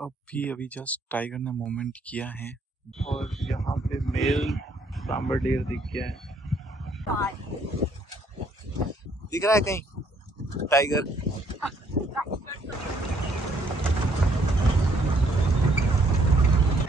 अभी just tiger ने movement किया है और यहाँ पे मेल सांबर डियर दिख गया है। दिख रहा है कहीं tiger?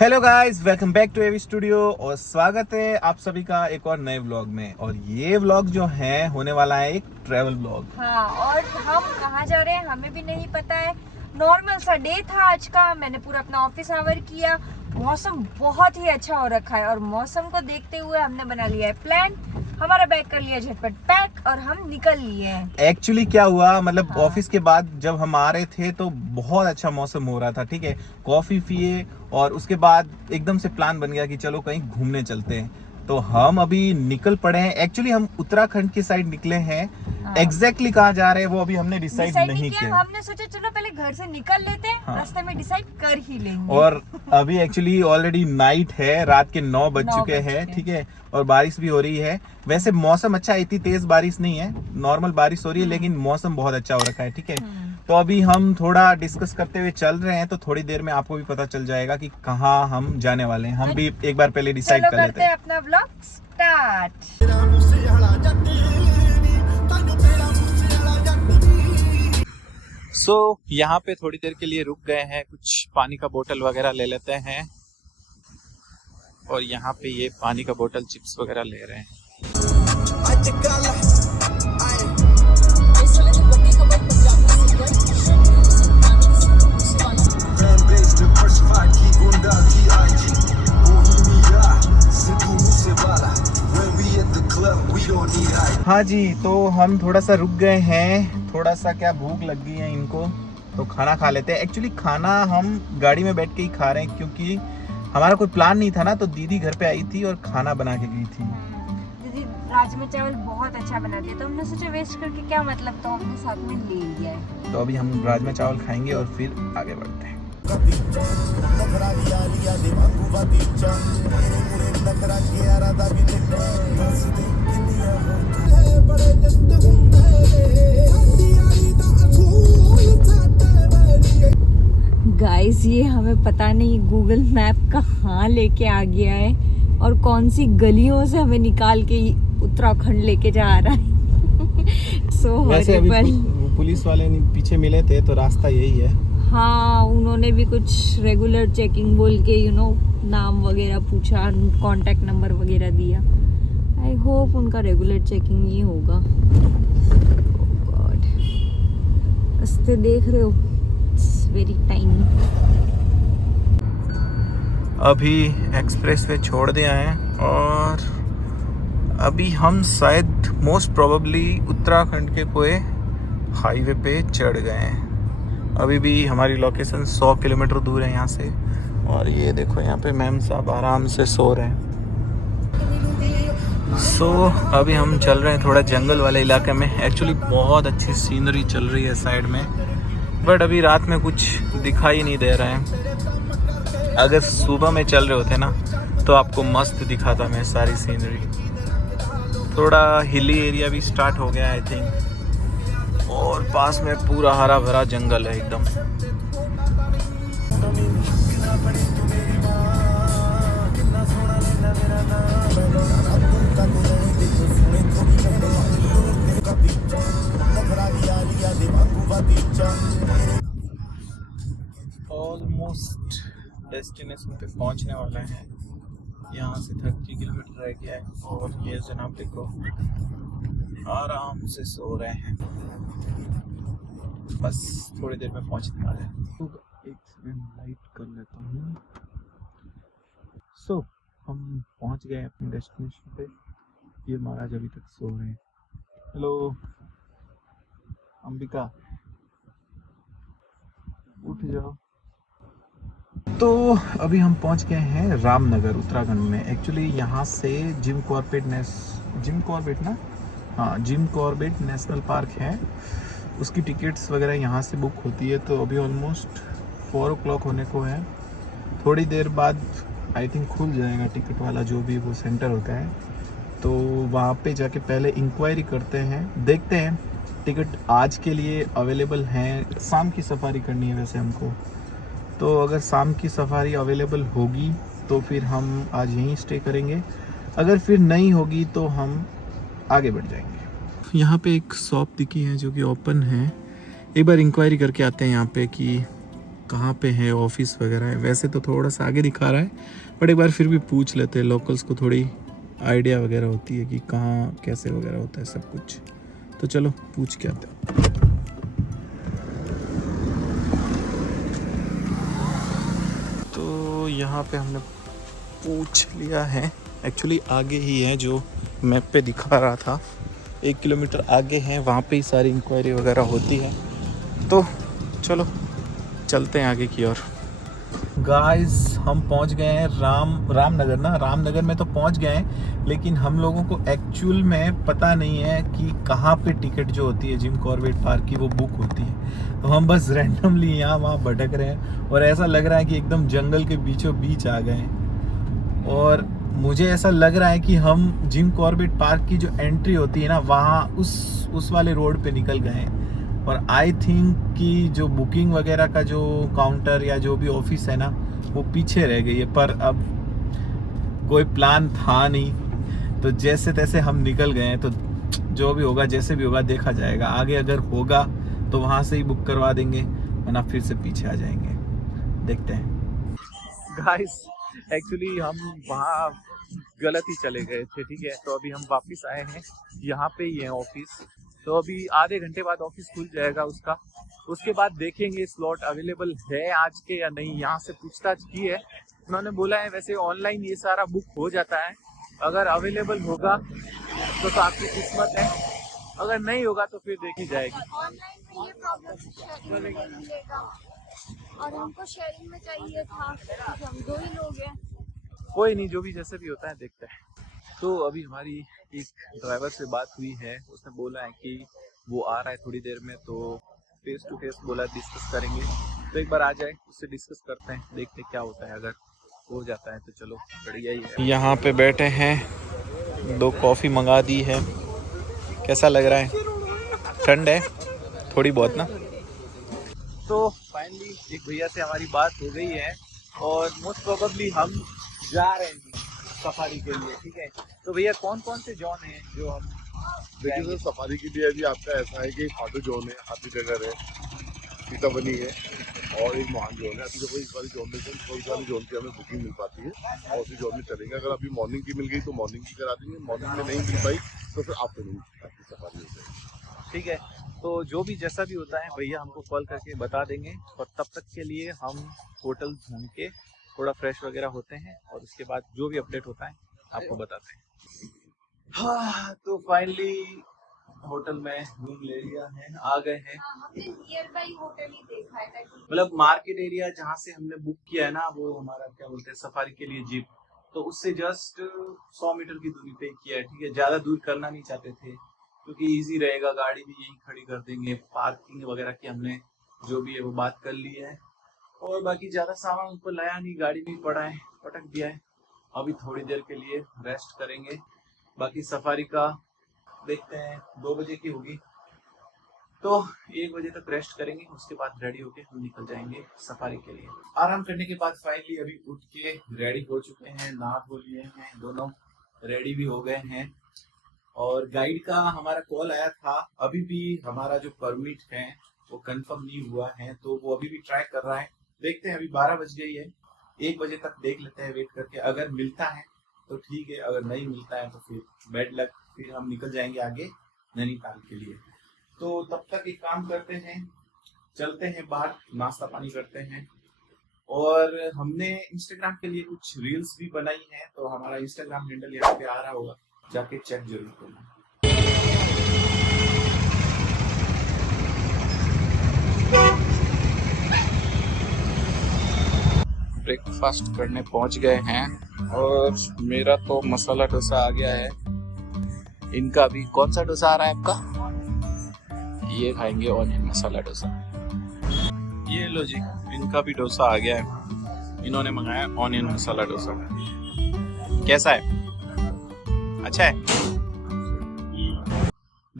Hello guys, welcome back to AV studio और स्वागत है आप सभी का एक और नए व्लॉग में। और ये व्लॉग जो है होने वाला है एक ट्रैवल व्लॉग। हाँ, और हम कहाँ जा रहे हैं हमें भी नहीं पता है। नॉर्मल सा डे था आज का। मैंने पूरा अपना ऑफिस आवर किया। मौसम बहुत ही अच्छा हो रखा है और मौसम को देखते हुए हमने बना लिया है प्लान। हमारा बैग कर लिया झटपट पैक और हम निकल लिए हैं। एक्चुअली क्या हुआ, मतलब हाँ। ऑफिस के बाद जब हम आ रहे थे तो बहुत अच्छा मौसम हो रहा था, ठीक है। कॉफी पिए और उसके बाद एकदम से प्लान बन गया कि चलो कहीं घूमने चलते हैं। तो हम अभी निकल पड़े हैं। एक्चुअली हम उत्तराखंड की साइड निकले हैं। हाँ। एग्जैक्टली कहाँ जा रहे हैं वो अभी हमने डिसाइड नहीं किया। हमने सोचा चलो पहले घर से निकल लेते हैं। हाँ। रास्ते में डिसाइड कर ही लेंगे। और अभी एक्चुअली ऑलरेडी नाइट है, रात के 9 बज चुके हैं, ठीक है। और बारिश भी हो रही है। वैसे मौसम अच्छा है, इतनी तेज बारिश नहीं है, नॉर्मल बारिश हो रही है, लेकिन मौसम बहुत अच्छा हो रखा है, ठीक है। तो अभी हम थोड़ा डिस्कस करते हुए चल रहे हैं, तो थोड़ी देर में आपको भी पता चल जाएगा कि कहाँ हम जाने वाले हैं। हम भी एक बार पहले डिसाइड कर लेते हैं। अपना व्लॉग स्टार्ट। यहाँ पे थोड़ी देर के लिए रुक गए हैं, कुछ पानी का बोतल वगैरह ले लेते हैं। और यहाँ पे ये पानी का बोतल, चिप्स वगैरह ले रहे हैं। हाँ जी, तो हम थोड़ा सा रुक गए हैं, थोड़ा सा क्या भूख लग गई है इनको, तो खाना खा लेते हैं। एक्चुअली खाना हम गाड़ी में बैठ के ही खा रहे हैं, क्योंकि हमारा कोई प्लान नहीं था ना। तो दीदी घर पे आई थी और खाना बना के गई थी। दीदी राजमा चावल बहुत अच्छा बनाती है, तो हमने सोचा वेस्ट करके क्या मतलब, तो हमने साथ में ले लिया है। तो अभी हम राजमा चावल खाएंगे और फिर आगे बढ़ते हैं। गाइस, ये हमें पता नहीं गूगल मैप कहाँ लेके आ गया है और कौन सी गलियों से हमें निकाल के उत्तराखंड लेके जा रहा है। सो वैसे अभी पुलिस वाले पीछे मिले थे, तो रास्ता यही है। हाँ, उन्होंने भी कुछ रेगुलर चेकिंग बोल के नाम वगैरह पूछा, कांटेक्ट नंबर वगैरह दिया। आई होप उनका रेगुलर चेकिंग ही होगा। गॉड, रास्ते देख रहे हो, वेरी टाइनी। अभी एक्सप्रेस वे छोड़ दिया है और अभी हम शायद मोस्ट प्रोबेबली उत्तराखंड के कोई हाईवे पे चढ़ गए हैं। अभी भी हमारी लोकेशन 100 किलोमीटर दूर है यहाँ से। और ये देखो, यहाँ पे मैम साहब आराम से सो रहे हैं। अभी हम चल रहे हैं थोड़ा जंगल वाले इलाके में। एक्चुअली बहुत अच्छी सीनरी चल रही है साइड में, बट अभी रात में कुछ दिखाई नहीं दे रहा है। अगर सुबह में चल रहे होते ना तो आपको मस्त दिखाता मैं सारी सीनरी। थोड़ा हिली एरिया भी स्टार्ट हो गया आई थिंक, और पास में पूरा हरा भरा जंगल है एकदम। ऑलमोस्ट डेस्टिनेशन पे पहुंचने वाला है। यहाँ से 30 किलोमीटर रह गया है और ये जनाब देखो आराम से सो रहे हैं। बस थोड़ी देर में पहुंचने वाले हैं। तो एक सेकंड लाइट कर लेता हूँ। हम पहुंच गए अपने डेस्टिनेशन पे। ये महाराज अभी तक सो रहे हैं। हेलो अंबिका, उठ जाओ। तो अभी हम पहुंच गए हैं रामनगर उत्तराखंड में। एक्चुअली यहाँ से जिम कॉर्बेट नेशनल पार्क है, उसकी टिकट्स वगैरह यहाँ से बुक होती है। तो अभी ऑलमोस्ट 4 o'clock होने को है। थोड़ी देर बाद आई थिंक खुल जाएगा टिकट वाला जो भी वो सेंटर होता है। तो वहाँ पे जाके पहले इंक्वायरी करते हैं, देखते हैं टिकट आज के लिए अवेलेबल हैं। शाम की सफारी करनी है वैसे हमको, तो अगर शाम की सफारी अवेलेबल होगी तो फिर हम आज यहीं स्टे करेंगे, अगर फिर नहीं होगी तो हम आगे बढ़ जाएंगे। यहाँ पे एक शॉप दिखी है जो कि ओपन है, एक बार इंक्वायरी करके आते हैं यहाँ पे कि कहाँ पे है, ऑफिस वगैरह है। वैसे तो थोड़ा सा आगे दिखा रहा है, बट एक बार फिर भी पूछ लेते हैं, लोकल्स को थोड़ी आइडिया वगैरह होती है कि कहाँ कैसे वगैरह होता है सब कुछ। तो चलो पूछ के आते हैं। तो यहाँ पे हमने पूछ लिया है, एक्चुअली आगे ही है जो मैप पे दिखा रहा था, 1 किलोमीटर आगे है, वहाँ पे ही सारी इंक्वायरी वगैरह होती है। तो चलो चलते हैं आगे की ओर। गाइस हम पहुंच गए हैं रामनगर में तो पहुंच गए हैं, लेकिन हम लोगों को एक्चुअल में पता नहीं है कि कहाँ पे टिकट जो होती है जिम कॉर्बेट पार्क की वो बुक होती है। तो हम बस रैंडमली यहाँ वहाँ भटक रहे हैं और ऐसा लग रहा है कि एकदम जंगल के बीचों बीच आ गए हैं। और मुझे ऐसा लग रहा है कि हम जिम कॉर्बेट पार्क की जो एंट्री होती है ना, वहाँ उस वाले रोड पे निकल गए हैं। और आई थिंक कि जो बुकिंग वगैरह का जो काउंटर या जो भी ऑफिस है ना, वो पीछे रह गई है। पर अब कोई प्लान था नहीं, तो जैसे तैसे हम निकल गए हैं। तो जो भी होगा जैसे भी होगा देखा जाएगा, आगे अगर होगा तो वहाँ से ही बुक करवा देंगे, वरना फिर से पीछे आ जाएंगे, देखते हैं। गाइस एक्चुअली हम वहाँ गलत ही चले गए थे, ठीक है। तो अभी हम वापस आए हैं, यहाँ पे ही है ऑफिस। तो अभी आधे घंटे बाद ऑफिस खुल जाएगा उसका, उसके बाद देखेंगे स्लॉट अवेलेबल है आज के या नहीं। यहाँ से पूछताछ की है, उन्होंने बोला है वैसे ऑनलाइन ये सारा बुक हो जाता है, अगर अवेलेबल होगा तो आपकी किस्मत है, अगर नहीं होगा तो फिर देखी जाएगी। ऑनलाइन में ये प्रॉब्लम शेयरिंग में नहीं मिलेगा और हमको शेयरिंग में चाहिए था, क्योंकि हम 2 ही लोग हैं। कोई नहीं, जो भी जैसे भी होता है देखते हैं। तो अभी हमारी एक ड्राइवर से बात हुई है, उसने बोला है कि वो आ रहा है थोड़ी देर में, तो फेस टू फेस बोला डिस्कस करेंगे। तो एक बार आ जाए, उससे डिस्कस करते हैं, देखते क्या होता है। अगर हो जाता है तो चलो बढ़िया ही है। यहाँ पे बैठे हैं, 2 कॉफ़ी मंगा दी है। कैसा लग रहा है? ठंड है थोड़ी बहुत ना। तो फाइनली एक भैया से हमारी बात हो गई है और मोस्ट प्रोबेबली हम जा रहे हैं सफारी के लिए, ठीक है। तो भैया कौन कौन से जोन हैं जो हम देखिए सर, सफारी के लिए अभी आपका ऐसा है कि खाटू जोन है, हाथीनगर है, सीताबनी है और एक महान जोन है। अभी देखो इस वाली जोन में इस वाली जोन की हमें बुकिंग मिल पाती है और उसी जोन में चलेंगे। अगर अभी मॉर्निंग की मिल गई तो मॉर्निंग की करा देंगे, मॉर्निंग में नहीं मिल पाई तो फिर आफ्टरनून आपकी सफारी हो जाएगी, ठीक है। तो जो भी जैसा भी होता है भैया हमको कॉल करके बता देंगे, और तब तक के लिए हम होटल घूम के थोड़ा फ्रेश वगैरह होते हैं और उसके बाद जो भी अपडेट होता है आपको बताते हैं। हाँ, तो फाइनली होटल में रूम ले लिया है, आ गए हैं। हमने नियर बाई होटल ही देखा है ताकि मतलब मार्केट एरिया जहाँ से हमने बुक किया है ना, वो हमारा क्या बोलते हैं सफारी के लिए जीप, तो उससे जस्ट 100 मीटर की दूरी पे किया है, ठीक है। ज्यादा दूर करना नहीं चाहते थे क्योंकि इजी रहेगा, गाड़ी भी यहीं खड़ी कर देंगे। पार्किंग वगैरह की हमने जो भी है वो बात कर ली है, और बाकी ज्यादा सामान ऊपर लाया नहीं, गाड़ी में पड़ा है, पटक दिया है। अभी थोड़ी देर के लिए रेस्ट करेंगे, बाकी सफारी का देखते हैं। 2 बजे की होगी तो 1 बजे तक रेस्ट करेंगे, उसके बाद रेडी होके हम निकल जाएंगे सफारी के लिए। आराम करने के बाद फाइनली अभी उठ के रेडी हो चुके हैं, नहा धो लिए हैं, दोनों रेडी भी हो गए हैं। और गाइड का हमारा कॉल आया था, अभी भी हमारा जो परमिट है वो कंफर्म नहीं हुआ है, तो वो अभी भी ट्राई कर रहा है। देखते हैं, अभी 12 बज गई है, 1 बजे तक देख लेते हैं वेट करके। अगर मिलता है तो ठीक है, अगर नहीं मिलता है तो फिर बैड लक, फिर हम निकल जाएंगे आगे नैनीताल के लिए। तो तब तक एक काम करते हैं, चलते हैं बाहर, नाश्ता पानी करते हैं। और हमने इंस्टाग्राम के लिए कुछ रील्स भी बनाई हैं, तो हमारा इंस्टाग्राम हैंडल यहाँ पे आ रहा होगा, जाके चेक जरूर करना। ब्रेकफास्ट करने पहुंच गए हैं और मेरा तो मसाला डोसा आ गया है। इनका भी कौन सा डोसा आ रहा है आपका? ये खाएंगे ऑनियन मसाला डोसा। ये लो जी, इनका भी डोसा आ गया है, इन्होंने मंगाया ऑनियन मसाला डोसा। कैसा है? अच्छा है।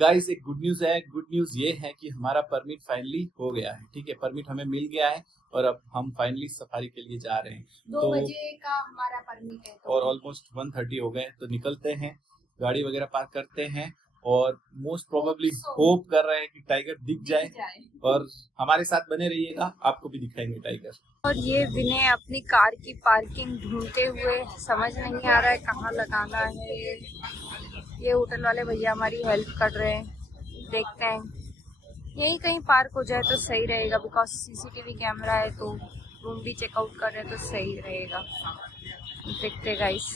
गाइस एक गुड न्यूज है। गुड न्यूज ये है कि हमारा परमिट फाइनली हो गया है। ठीक है, परमिट हमें मिल गया है और अब हम फाइनली सफारी के लिए जा रहे हैं। 2 बजे का हमारा परमिट है और ऑलमोस्ट 1:30 हो गए, तो निकलते हैं, गाड़ी वगैरह पार्क करते हैं और मोस्ट प्रोबेबली होप कर रहे हैं कि टाइगर दिख जाए और हमारे साथ बने रहिएगा, आपको भी दिखाएंगे टाइगर। और ये विनय अपनी कार की पार्किंग ढूंढते हुए, समझ नहीं आ रहा है कहाँ लगाना है। ये होटल वाले भैया हमारी हेल्प कर रहे हैं, देखते हैं यहीं कहीं पार्क हो जाए तो सही रहेगा, बिकॉज सीसीटीवी कैमरा है तो रूम भी चेकआउट कर रहे हैं तो सही रहेगा। देखते गाइस।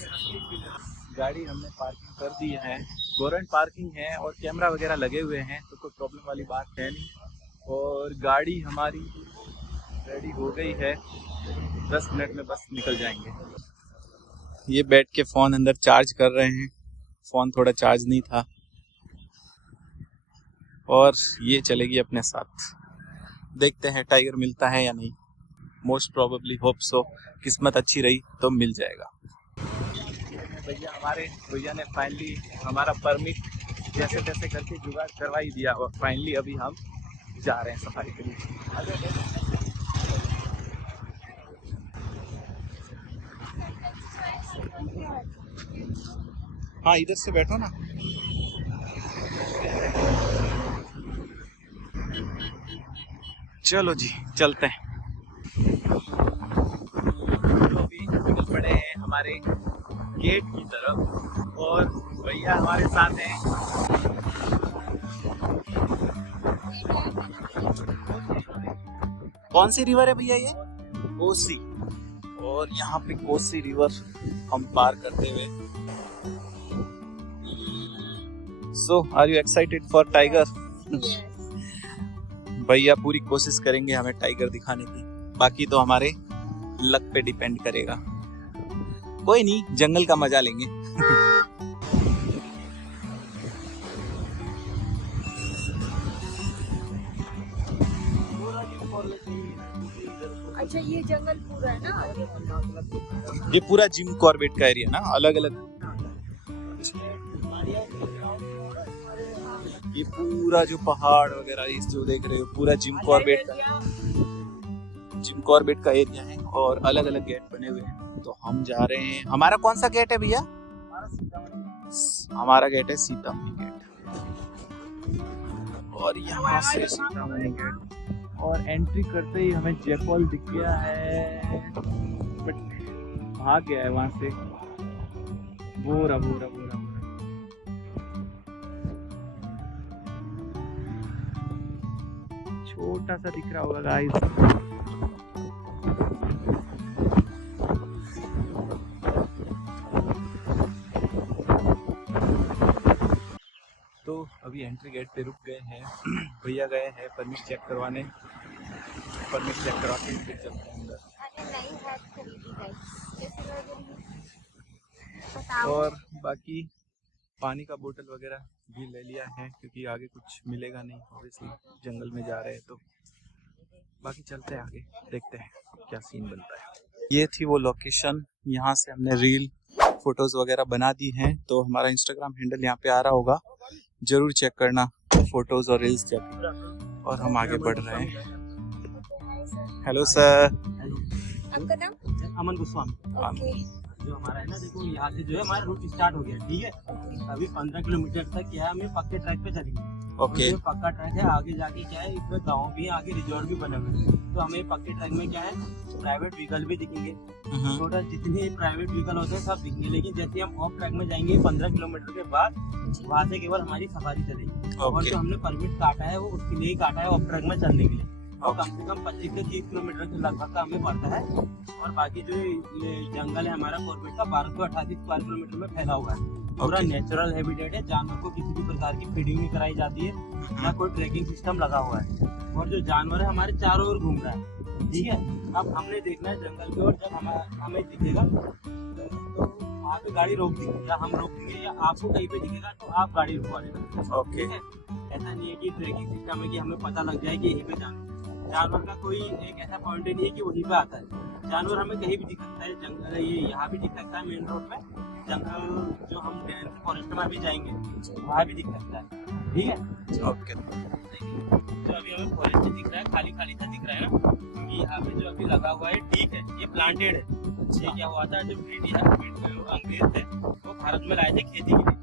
गाड़ी हमने पार्किंग कर दी है, गवर्नमेंट पार्किंग है और कैमरा वगैरह लगे हुए हैं तो कोई प्रॉब्लम वाली बात है नहीं। और गाड़ी हमारी रेडी हो गई है, 10 मिनट में बस निकल जाएंगे। ये बैठ के फ़ोन अंदर चार्ज कर रहे हैं, फ़ोन थोड़ा चार्ज नहीं था और ये चलेगी अपने साथ। देखते हैं टाइगर मिलता है या नहीं, मोस्ट प्रोबेबली होप सो, किस्मत अच्छी रही तो मिल जाएगा। भैया ने फाइनली हमारा परमिट जैसे तैसे करके जुगाड़ करवा ही दिया और फाइनली अभी हम जा रहे हैं सफारी के लिए। हाँ इधर से बैठो ना। चलो जी चलते हैं। तो अभी निकल पड़े हैं हमारे गेट की तरफ और भैया हमारे साथ हैं। कौन सी रिवर है भैया ये? कोसी। और यहाँ पे कोसी रिवर हम पार करते हुए। So are you excited for tiger? भैया पूरी कोशिश करेंगे हमें टाइगर दिखाने की, बाकी तो हमारे लक पे डिपेंड करेगा। कोई नहीं, जंगल का मजा लेंगे। अच्छा ये जंगल पूरा है ना? ये पूरा जिम कॉर्बेट का एरिया ना, अलग अलग। ये पूरा जो पहाड़ वगैरह इस जो देख रहे हो पूरा जिम कॉर्बेट का एरिया है और अलग अलग गेट बने हुए हैं। तो हम जा रहे हैं। हमारा कौन सा गेट है भैया? हमारा गेट है सीतामढ़ी गेट और यहाँ से सीतामढ़ी गेट और एंट्री करते ही हमें जयपॉल दिख गया है, बट भाग गया है वहां से। बोरा बोरा बोरा छोटा सा दिख रहा होगा गाइस। तो अभी एंट्री गेट पे रुक गए हैं। भैया गए हैं परमिट चेक करवाने, परमिट चेक करवा के फिर चलते हैं अंदर। और बाकी पानी का बोतल वगैरह भी ले लिया है क्योंकि आगे कुछ मिलेगा नहीं, ऑब्वियसली जंगल में जा रहे हैं। तो बाकी चलते हैं आगे, देखते हैं क्या सीन बनता है। ये थी वो लोकेशन, यहाँ से हमने रील फोटोज वगैरह बना दी हैं। तो हमारा इंस्टाग्राम हैंडल यहाँ पे आ रहा होगा, जरूर चेक करना फोटोज और रील्स चेक। और हम आगे बढ़ रहे हैं। Hello sir. आपका नाम? अमन गोस्वामी। जो हमारा है ना, देखो यहाँ से जो है हमारा रूट स्टार्ट हो गया, ठीक है। अभी 15 किलोमीटर तक क्या है, हमें पक्के ट्रैक पे चलेंगे। ओके। जो पक्का ट्रैक है, आगे जाके क्या है, इसमें गाँव भी है, आगे रिजॉर्ट भी बने हुए हैं। तो हमें पक्के ट्रैक में क्या है, प्राइवेट व्हीकल भी दिखेंगे, छोटा जितने प्राइवेट व्हीकल होते हैं सब दिखेंगे। लेकिन जैसे हम ऑफ ट्रैक में जाएंगे 15 किलोमीटर के बाद, वहाँ से केवल हमारी सफारी चलेगी। और जो हमने परमिट काटा है वो उसके लिए ही काटा है, ऑफ ट्रैक में चलने के लिए। और कम से कम 25 से 30 किलोमीटर के लगभग का हमें पड़ता है। और बाकी जो ये जंगल है हमारा कॉर्बेट का 1288 स्क्वायर किलोमीटर में फैला हुआ है। पूरा नेचुरल हैबिटेट है, जानवर को किसी भी प्रकार की फीडिंग नहीं कराई जाती है, ना कोई ट्रैकिंग सिस्टम लगा हुआ है। और जो जानवर है हमारे चारों ओर घूम रहा है, ठीक है। अब हमने देखना है जंगल की ओर, जब हमें दिखेगा तो वहाँ पे गाड़ी रोक देंगे, या हम रोक देंगे, या आपको कहीं पे दिखेगा तो आप गाड़ी रुकवा देना। ओके। ऐसा नहीं है कि ट्रैकिंग सिस्टम है कि हमें पता लग जाए कि यहीं पे जाना। जानवर का कोई एक ऐसा पॉइंट नहीं है कि वहीं पे आता है। जानवर हमें कहीं भी दिख सकता है, जंगल ये यहाँ भी दिख सकता है, मेन रोड पे। जंगल जो हम फॉरेस्ट में भी जाएंगे वहाँ भी दिख सकता है। ठीक है। ओके। जो अभी हमें फॉरेस्ट दिख रहा है, खाली खाली सा दिख रहा है ना, क्योंकि यहाँ पे जो अभी लगा हुआ है ठीक है, ये प्लांटेड है। ये क्या हुआ था, जो ब्रिटिश अंग्रेज थे वो भारत में लाए थे खेती के लिए।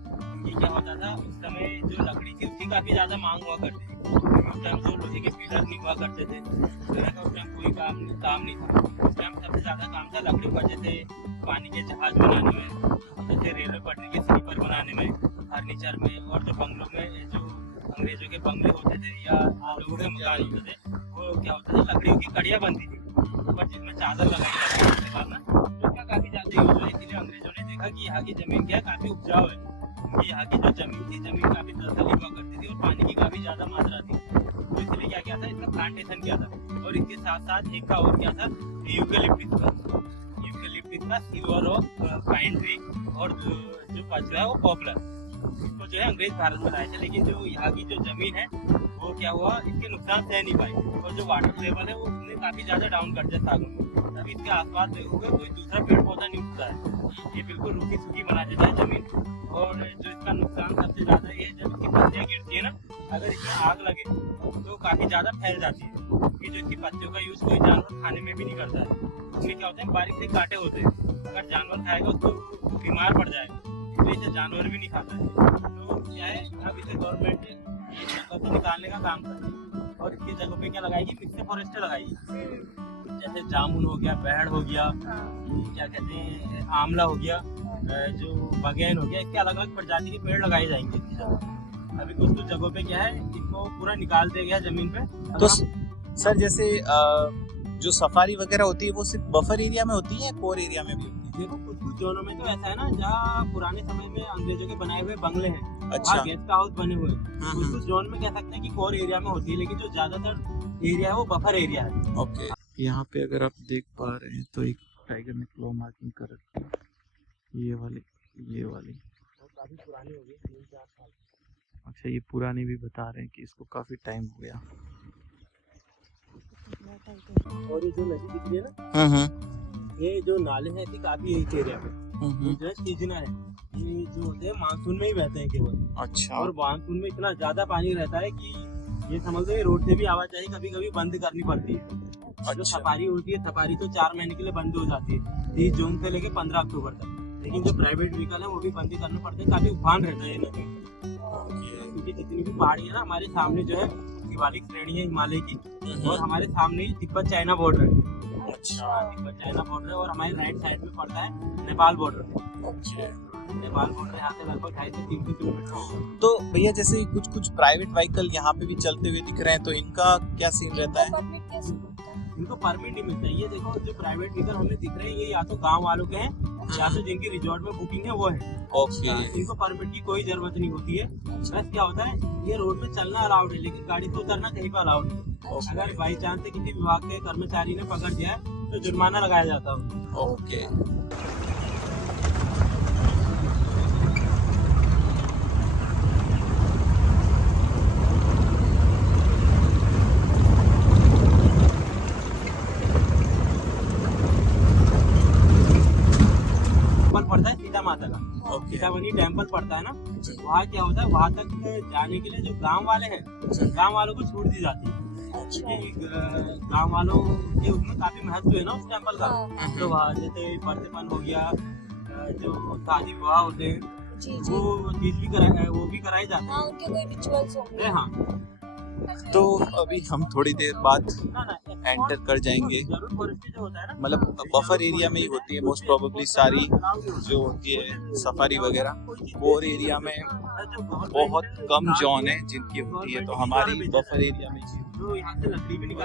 ये क्या होता था, उस समय जो लकड़ी थी उसकी काफी ज्यादा मांग हुआ करती थी। उस टाइम जो लोहे के पिलर नहीं हुआ करते थे, उस टाइम कोई काम नहीं था। उस टाइम सबसे ज्यादा काम था लकड़ी का, जैसे पानी के जहाज बनाने में, जैसे रेलवे पटरी के स्लीपर बनाने में, फर्नीचर में, और जो बंगलों में जो अंग्रेजों के बंगले होते थे या लोगों के मकान होते थे, वो क्या होता था, लकड़ियों की कड़ियाँ बनती थी ऊपर, जिसमें चादर लगाई जाती थी। उसके बाद ना तो क्या काफी ज्यादा यूज हुआ, इसीलिए अंग्रेजों ने देखा कि यहाँ की जमीन क्या है, काफी उपजाऊ है। क्योंकि यहाँ की जो जमीन थी, जमीन काफी दलदली हुआ करती थी और पानी की काफी ज्यादा मात्रा थी, तो इसलिए क्या किया था, इसका प्लांटेशन किया था। और इसके साथ साथ एक का और क्या था, यूकेलिप्टस का सिल्वर ऑफ पाइन ट्री, और जो पांचवा है वो पॉपुलर, इसको जो है अंग्रेज भारत में लाए थे। लेकिन जो यहाँ की जो जमीन है वो क्या हुआ, इसके नुकसान सह नहीं पाई, और जो वाटर लेवल है वो उसने काफी ज्यादा डाउन कर दिया सागौन में। तब इसके आसपास देखोगे कोई दूसरा पेड़ पौधा नहीं उगता है, ये बिल्कुल रूखी सूखी बना देता है जमीन। और जो इसका नुकसान सबसे ज्यादा ये है, जब इसकी पत्तियां गिरती है ना, अगर इसमें आग लगे तो काफी ज्यादा फैल जाती है, क्योंकि जो इसकी पत्तियों का यूज कोई जानवर खाने में भी नहीं करता है। उसमें क्या होता है, बारीक से कांटे होते हैं, अगर जानवर खाएगा उसको बीमार पड़ जाएगा, इसलिए इसे जानवर भी नहीं खाता है। तो क्या है, अब इसे गवर्नमेंट ने जंगल से निकालने का काम कर दिया, और इसकी जगह पे क्या लगाएगी, मिक्स फॉरेस्ट लगाएगी। जैसे जामुन हो गया, बहड़ हो गया, क्या कहते हैं, आंवला हो गया, जो बगैन हो गया, इसके अलग अलग प्रजाति के पेड़ लगाए जाएंगे इसकी जगह। अभी कुछ जगहों पे क्या है, इसको पूरा निकाल दिया गया जमीन पे। तो सर जैसे जो सफारी वगैरह होती है वो सिर्फ बफर एरिया में होती है या कोर एरिया में भी होती है? देखो कुछ जोनों में तो ऐसा है ना, जहाँ पुराने समय में अंग्रेजों के बनाए हुए बंगले हैं, अच्छा। गेस्ट हाउस बने हुए हैं, कुछ जोन में कह सकते हैं कि कोर एरिया में होती है, लेकिन जो ज्यादातर एरिया है वो बफर एरिया है। ओके। यहाँ पे अगर आप देख पा रहे हैं तो एक टाइगर ने क्लो मार्किंग कर रखी है, ये वाली काफी पुरानी हो गई, 3-4 साल। अच्छा, ये पुरानी भी बता रहे हैं कि इसको काफी टाइम हो गया। और ये जो नदी दिख रही है ना, ये जो नाले हैं ऐसी काफी इस एरिया में, ये जो है सीजना है, ये जो होते हैं मानसून में ही बहते हैं केवल। अच्छा। और मानसून में इतना ज्यादा पानी रहता है कि ये समझ लो, ये रोड से भी आवाजाही कभी कभी बंद करनी पड़ती है। और जो सफारी होती है, सफारी तो 4 महीने के लिए बंद हो जाती है, 30 जून से लेके 15 अक्टूबर तक। लेकिन जो प्राइवेट व्हीकल है वो भी बंद करने पड़ते हैं, काफी उफान रहता है नदी, क्योंकि जितनी भी पहाड़ी है ना, हमारे सामने जो है शिवालिक श्रेणी है हिमालय की, और हमारे सामने ही तिब्बत चाइना बॉर्डर है। अच्छा। तिब्बत चाइना बॉर्डर है, और हमारे राइट साइड में पड़ता है नेपाल बॉर्डर। अच्छा। नेपाल बॉर्डर यहाँ से लगभग 250 से 300 किलोमीटर होगा। तो भैया जैसे कुछ प्राइवेट व्हीकल यहाँ पे भी चलते हुए दिख रहे हैं, तो इनका क्या सीन रहता है? इनको परमिट नहीं मिलता है। ये देखो, जो प्राइवेट व्हीकल हमें दिख रहे हैं, ये या तो गांव वालों के हैं, या तो जिनकी रिजॉर्ट में बुकिंग है वो है। ओके। इनको परमिट की कोई जरूरत नहीं होती है। बस क्या होता है, ये रोड में चलना अलाउड है, लेकिन गाड़ी से उतरना कहीं पर अलाउड नहीं। अगर बाई चांस से किसी विभाग के कर्मचारी ने पकड़ दिया है तो जुर्माना लगाया जाता है। ओके। पड़ता है सीता माता का, सीतामढ़ी टेम्पल पड़ता है ना, वहाँ क्या होता है, वहाँ तक जाने के लिए जो गांव वाले हैं, गांव वालों को छूट दी जाती है, क्योंकि गांव वालों के उसमें काफी महत्व है ना उस टेम्पल का। तो वहाँ जैसे बर्थडेपन हो गया, जो शादी विवाह होते हैं, वो चीज भी वो भी कराए जाते हैं, उनके कोई रिचुअल्स होंगे। हाँ। तो अभी हम थोड़ी देर बाद एंटर कर जाएंगे, मतलब बफर एरिया में ही होती है मोस्ट प्रोबेबली सारी जो होती है सफारी वगैरह। कोर एरिया में बहुत कम जोन है जिनकी होती है, तो हमारी बफर एरिया में ही।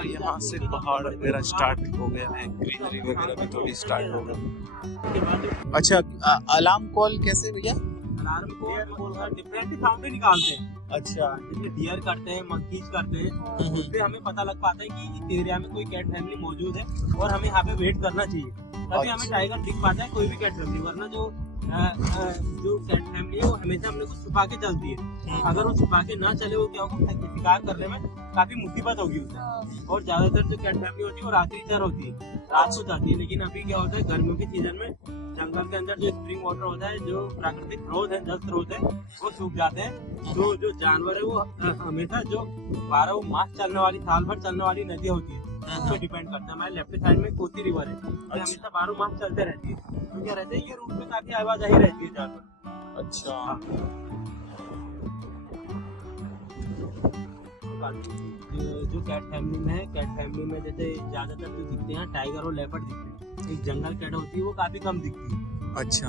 यहाँ से पहाड़ वगैरह स्टार्ट हो गया है, ग्रीनरी वगैरह भी थोड़ी स्टार्ट हो गई। अच्छा, अलार्म कॉल कैसे भैया? अलार्म कॉल डिफरेंट साउंड निकालते हैं। अच्छा। जैसे डियर करते हैं, मंकीज करते हैं, उससे हमें पता लग पाता है कि इस एरिया में कोई कैट फैमिली मौजूद है और हमें यहाँ पे वेट करना चाहिए, तभी हमें टाइगर दिख पाता है, कोई भी कैट फैमिली। वरना जो जो कैट फैमिली है वो हमेशा अपने को छुपा के चलती है। अगर वो छुपा के ना चले, वो क्या होगा, शिकार करने में काफी मुसीबत होगी उसे। और ज्यादातर जो कैट फैमिली होती है वो रात्रि चर होती है, रात को जाती है। लेकिन अभी क्या होता है, गर्मियों के सीजन में जंगल के अंदर जो स्प्रिंग वाटर होता है, जो प्राकृतिक स्रोत है, जल स्रोत है, वो सूख जाते हैं। तो जो जानवर है वो हमेशा जो 12 मास चलने वाली, साल भर चलने वाली नदी होती है, उस पर डिपेंड करता है। हमारे लेफ्ट साइड में कोसी रिवर है, ये हमेशा 12 मास चलते रहती है। तो क्या रहता है, ये रूट में काफी आवाजाही रहती है जानवर। अच्छा। जो कैट फैमिली में है, कैट फैमिली में जैसे ज्यादातर जो दिखते हैं टाइगर और लेपर्ड दिखते हैं। एक जंगल कैट होती है वो काफी कम दिखती है। अच्छा,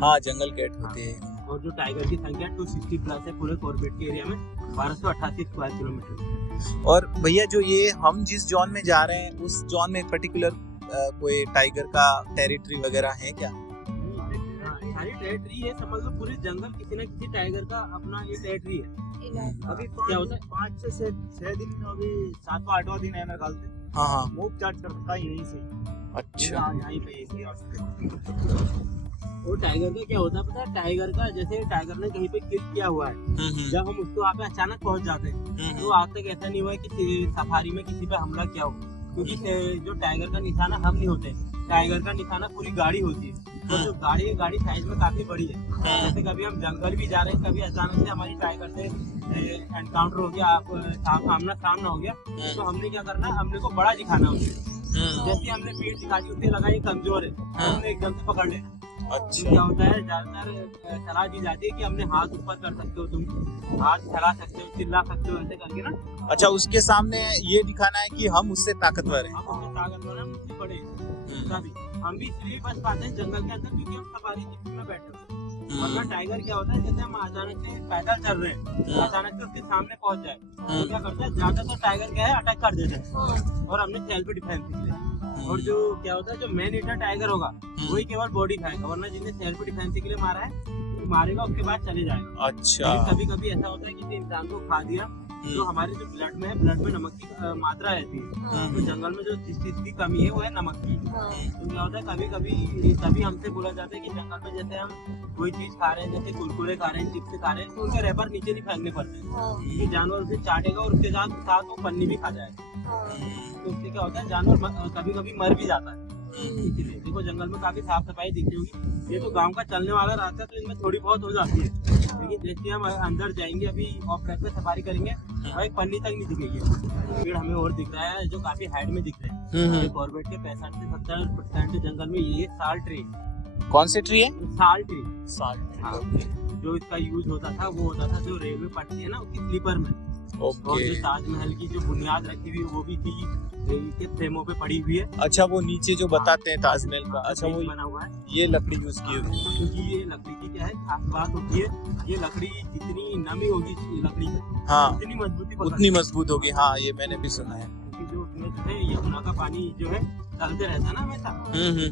हाँ जंगल कैट होती है। और जो टाइगर की संख्या 260 प्लस है पूरे कॉर्बेट के एरिया में, 1288 स्क्वायर किलोमीटर। और भैया जो ये हम जिस जोन में जा रहे हैं, उस जोन में पर्टिकुलर कोई टाइगर का टेरिटरी वगैरह है क्या? सारी टेरिटरी है, समझ लो पूरे जंगल किसी न किसी टाइगर का अपना ये टेरिटरी है। अभी क्या होता है, 5 से 6 दिन, अभी 7वां 8वां दिन है मेरे ख्याल से। हाँ। मूव चार्ज करता है यहीं से। अच्छा। यहीं पे इसके और टाइगर का क्या होता है पता है, टाइगर का जैसे टाइगर ने कहीं पे किल किया हुआ है, जब हम उसको वहाँ पे अचानक पहुंच जाते हैं, तो आज तक ऐसा नहीं हुआ है कि सफारी में किसी पे हमला किया हो। क्योंकि जो टाइगर का निशाना हम नहीं होते, टाइगर का निशाना पूरी गाड़ी होती है। तो जो गाड़ी है, गाड़ी साइज में काफी बड़ी है। जैसे कभी हम जंगल भी जा रहे हैं, कभी अचानक से हमारी टाइगर से एनकाउंटर हो गया, आमना सामना हो गया, तो हमने क्या करना, हमने को बड़ा दिखाना उसे। जैसे हमने पीठ दिखा दी, उसे लगा ये कमजोर है, हमने एकदम से पकड़ लेना। अच्छा। क्या होता है, ज्यादातर सलाह दी जाती है कि हमने हाथ ऊपर कर सकते हो, तुम हाथ चला सकते हो, चिल्ला सकते हो, ऐसे करके ना। अच्छा, उसके सामने ये दिखाना है कि हम उससे ताकतवर हैं। हम उससे ताकतवर हैं, हम उससे बड़े हैं। तभी हम भी इसलिए बच पाते हैं जंगल के अंदर, क्योंकि हम सफारी जिप्सी में बैठे होते हैं। वरना टाइगर क्या होता है, जैसे हम अचानक से पैदल चल रहे हैं, अचानक से उसके सामने पहुंच जाए, तो क्या करता है, ज्यादातर टाइगर क्या है, अटैक कर देता है। और हमने सेल्फ डिफेंस के लिए। और जो क्या होता है, जो मैन ईटर टाइगर होगा वही केवल बॉडी खाएगा, वरना जिसने सेल्फ डिफेंस के लिए मारा है वो मारेगा, उसके बाद चले जाएगा। अच्छा। लेकिन कभी कभी ऐसा होता है कि इंसान को खा दिया, तो हमारे जो ब्लड में है, ब्लड में नमक की मात्रा रहती है। तो जंगल में जो जिस चीज की कमी है वो है नमक की। तो क्या होता है, कभी कभी तभी हमसे बोला जाता है कि जंगल में जैसे हम कोई चीज खा रहे हैं, जैसे कुरकुरे खा रहे हैं, चिप्स खा रहे हैं, तो उनके रैपर नीचे नहीं फेंकने पड़ते, क्योंकि जानवर उसे चाटेगा और उसके साथ वो पन्नी भी खा जाएगा। तो उससे क्या होता है, जानवर कभी कभी मर भी जाता है। इसीलिए देखो, जंगल में काफी साफ सफाई दिखती होगी। ये तो गांव का चलने वाला रास्ता है, तो इनमें थोड़ी बहुत हो जाती है। लेकिन जैसे हम अंदर जाएंगे, अभी ऑफ ट्रैक पे सफारी करेंगे, तो एक पन्नी तक नहीं दिखेगी। पेड़ हमें और दिख रहा है जो काफी हाइट में दिख रहे हैं। कॉर्बेट के 65 से 70% जंगल में ये साल ट्री। कौन सी ट्री है? साल ट्री। साल ट्री। जो इसका यूज होता था वो होता था जो रेलवे पट्टी है ना, उसकी स्लीपर में। और जो ताजमहल की जो बुनियाद रखी हुई वो भी थी, के फ्रेमों पे पड़ी हुई है। अच्छा, वो नीचे जो बताते हैं ताजमहल का, अच्छा वो बना हुआ है, ये लकड़ी यूज की हुई है। क्योंकि ये लकड़ी की क्या है खास बात होती है, ये लकड़ी जितनी नमी होगी लकड़ी में, हाँ, उतनी मजबूती उतनी मजबूत होगी। हाँ, ये मैंने भी सुना है। क्योंकि जो उसमें जो है यमुना का पानी जो है चलते रहता है ना हमेशा,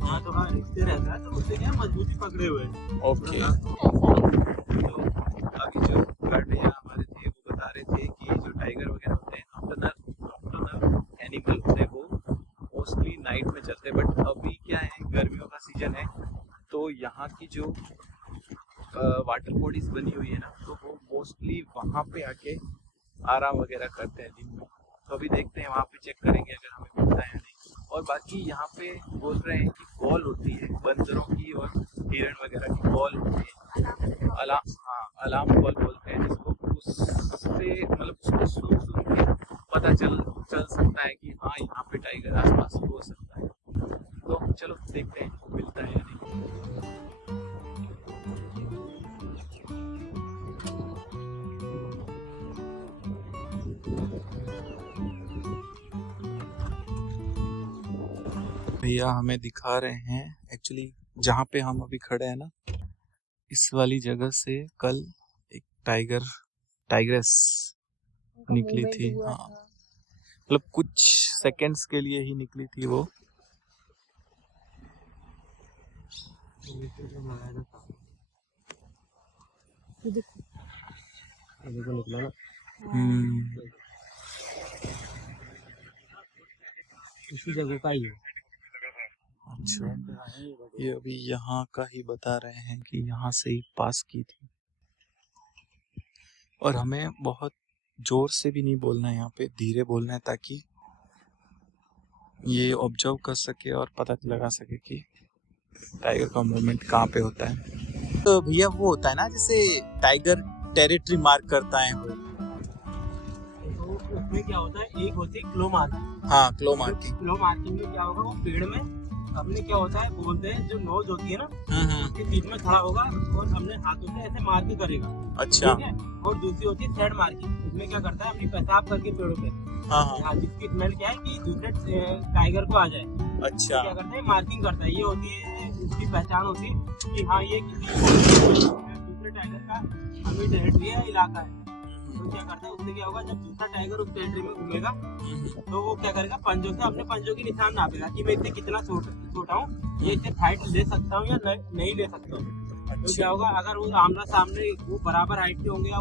वहाँ तो हाँ रिश्ते रहता है, तो उससे क्या मजबूती पकड़े हुए हैं। ओके। तो अभी जो गार्डियन हमारे थे वो बता रहे थे कि जो टाइगर वगैरह होते हैं, नॉक्टर्नल एनिमल होते हैं, वो मोस्टली नाइट में चलते हैं। बट अभी क्या है, गर्मियों का सीजन है, तो यहाँ की जो वाटर बॉडीज बनी हुई है ना, तो वो मोस्टली वहाँ पे आके आराम वगैरह करते हैं दिन में। तो अभी देखते हैं, वहाँ पे चेक करेंगे अगर हमें मिलता है या नहीं। और बाकी यहाँ पे बोल रहे हैं कि कॉल होती है बंदरों की और हिरण वगैरह की कॉल होती है, अलार्म कॉल बोलते हैं जिसको। उससे मतलब उसको सुन के पता चल सकता है कि हाँ यहाँ पे टाइगर आसपास हो सकता है। तो चलो देखते हैं मिलता है या नहीं। भैया हमें दिखा रहे हैं एक्चुअली जहाँ पे हम अभी खड़े हैं ना, इस वाली जगह से कल एक टाइग्रेस निकली थी। हाँ, मतलब कुछ सेकंड्स के लिए ही निकली थी वो। इसी जगह का ही है। अच्छा, ये अभी यहाँ का ही बता रहे हैं कि यहाँ से ही पास की थी। और हमें बहुत जोर से भी नहीं बोलना है, यहाँ पे धीरे बोलना है ताकि ये ऑब्जर्व कर सके और पता लगा सके कि टाइगर का मूवमेंट कहाँ पे होता है। तो भैया वो होता है ना जैसे टाइगर टेरिटरी मार्क करता है वो। तो उसमें क्या होता है, एक होती है क्लो मार्किंग। हाँ, क्लो मार्किंग। क्लो मार्किंग में क्या होगा, वो पेड़ में हमने क्या होता है बोलते हैं, जो नोज होती है ना उसके बीच में खड़ा होगा और हमने हाथों से ऐसे मार्किंग करेगा। अच्छा। ठीक है। और दूसरी होती है थ्रेड मार्किंग, उसमें क्या करता है अपनी पेशाब करके पेड़ों पे, हाँ, जिसकी स्मेल क्या है कि दूसरे टाइगर को आ जाए। अच्छा। क्या करता है, मार्किंग करता है। ये होती है उसकी पहचान होती है कि हाँ ये किसी दूसरे टाइगर का अभी टेरिटरी है, इलाका है। तो क्या करता है, उससे क्या होगा, जब दूसरा टाइगर उस टेरिटरी में घूमेगा तो वो क्या करेगा, पंजों से अपने पंजों की निशान नापेगा कि मैं इससे कितना छोटा हूँ, ये इससे हाइट ले सकता हूँ या नहीं ले सकता हूँ। तो क्या होगा, अगर वो आमना सामने वो बराबर हाइट के होंगे या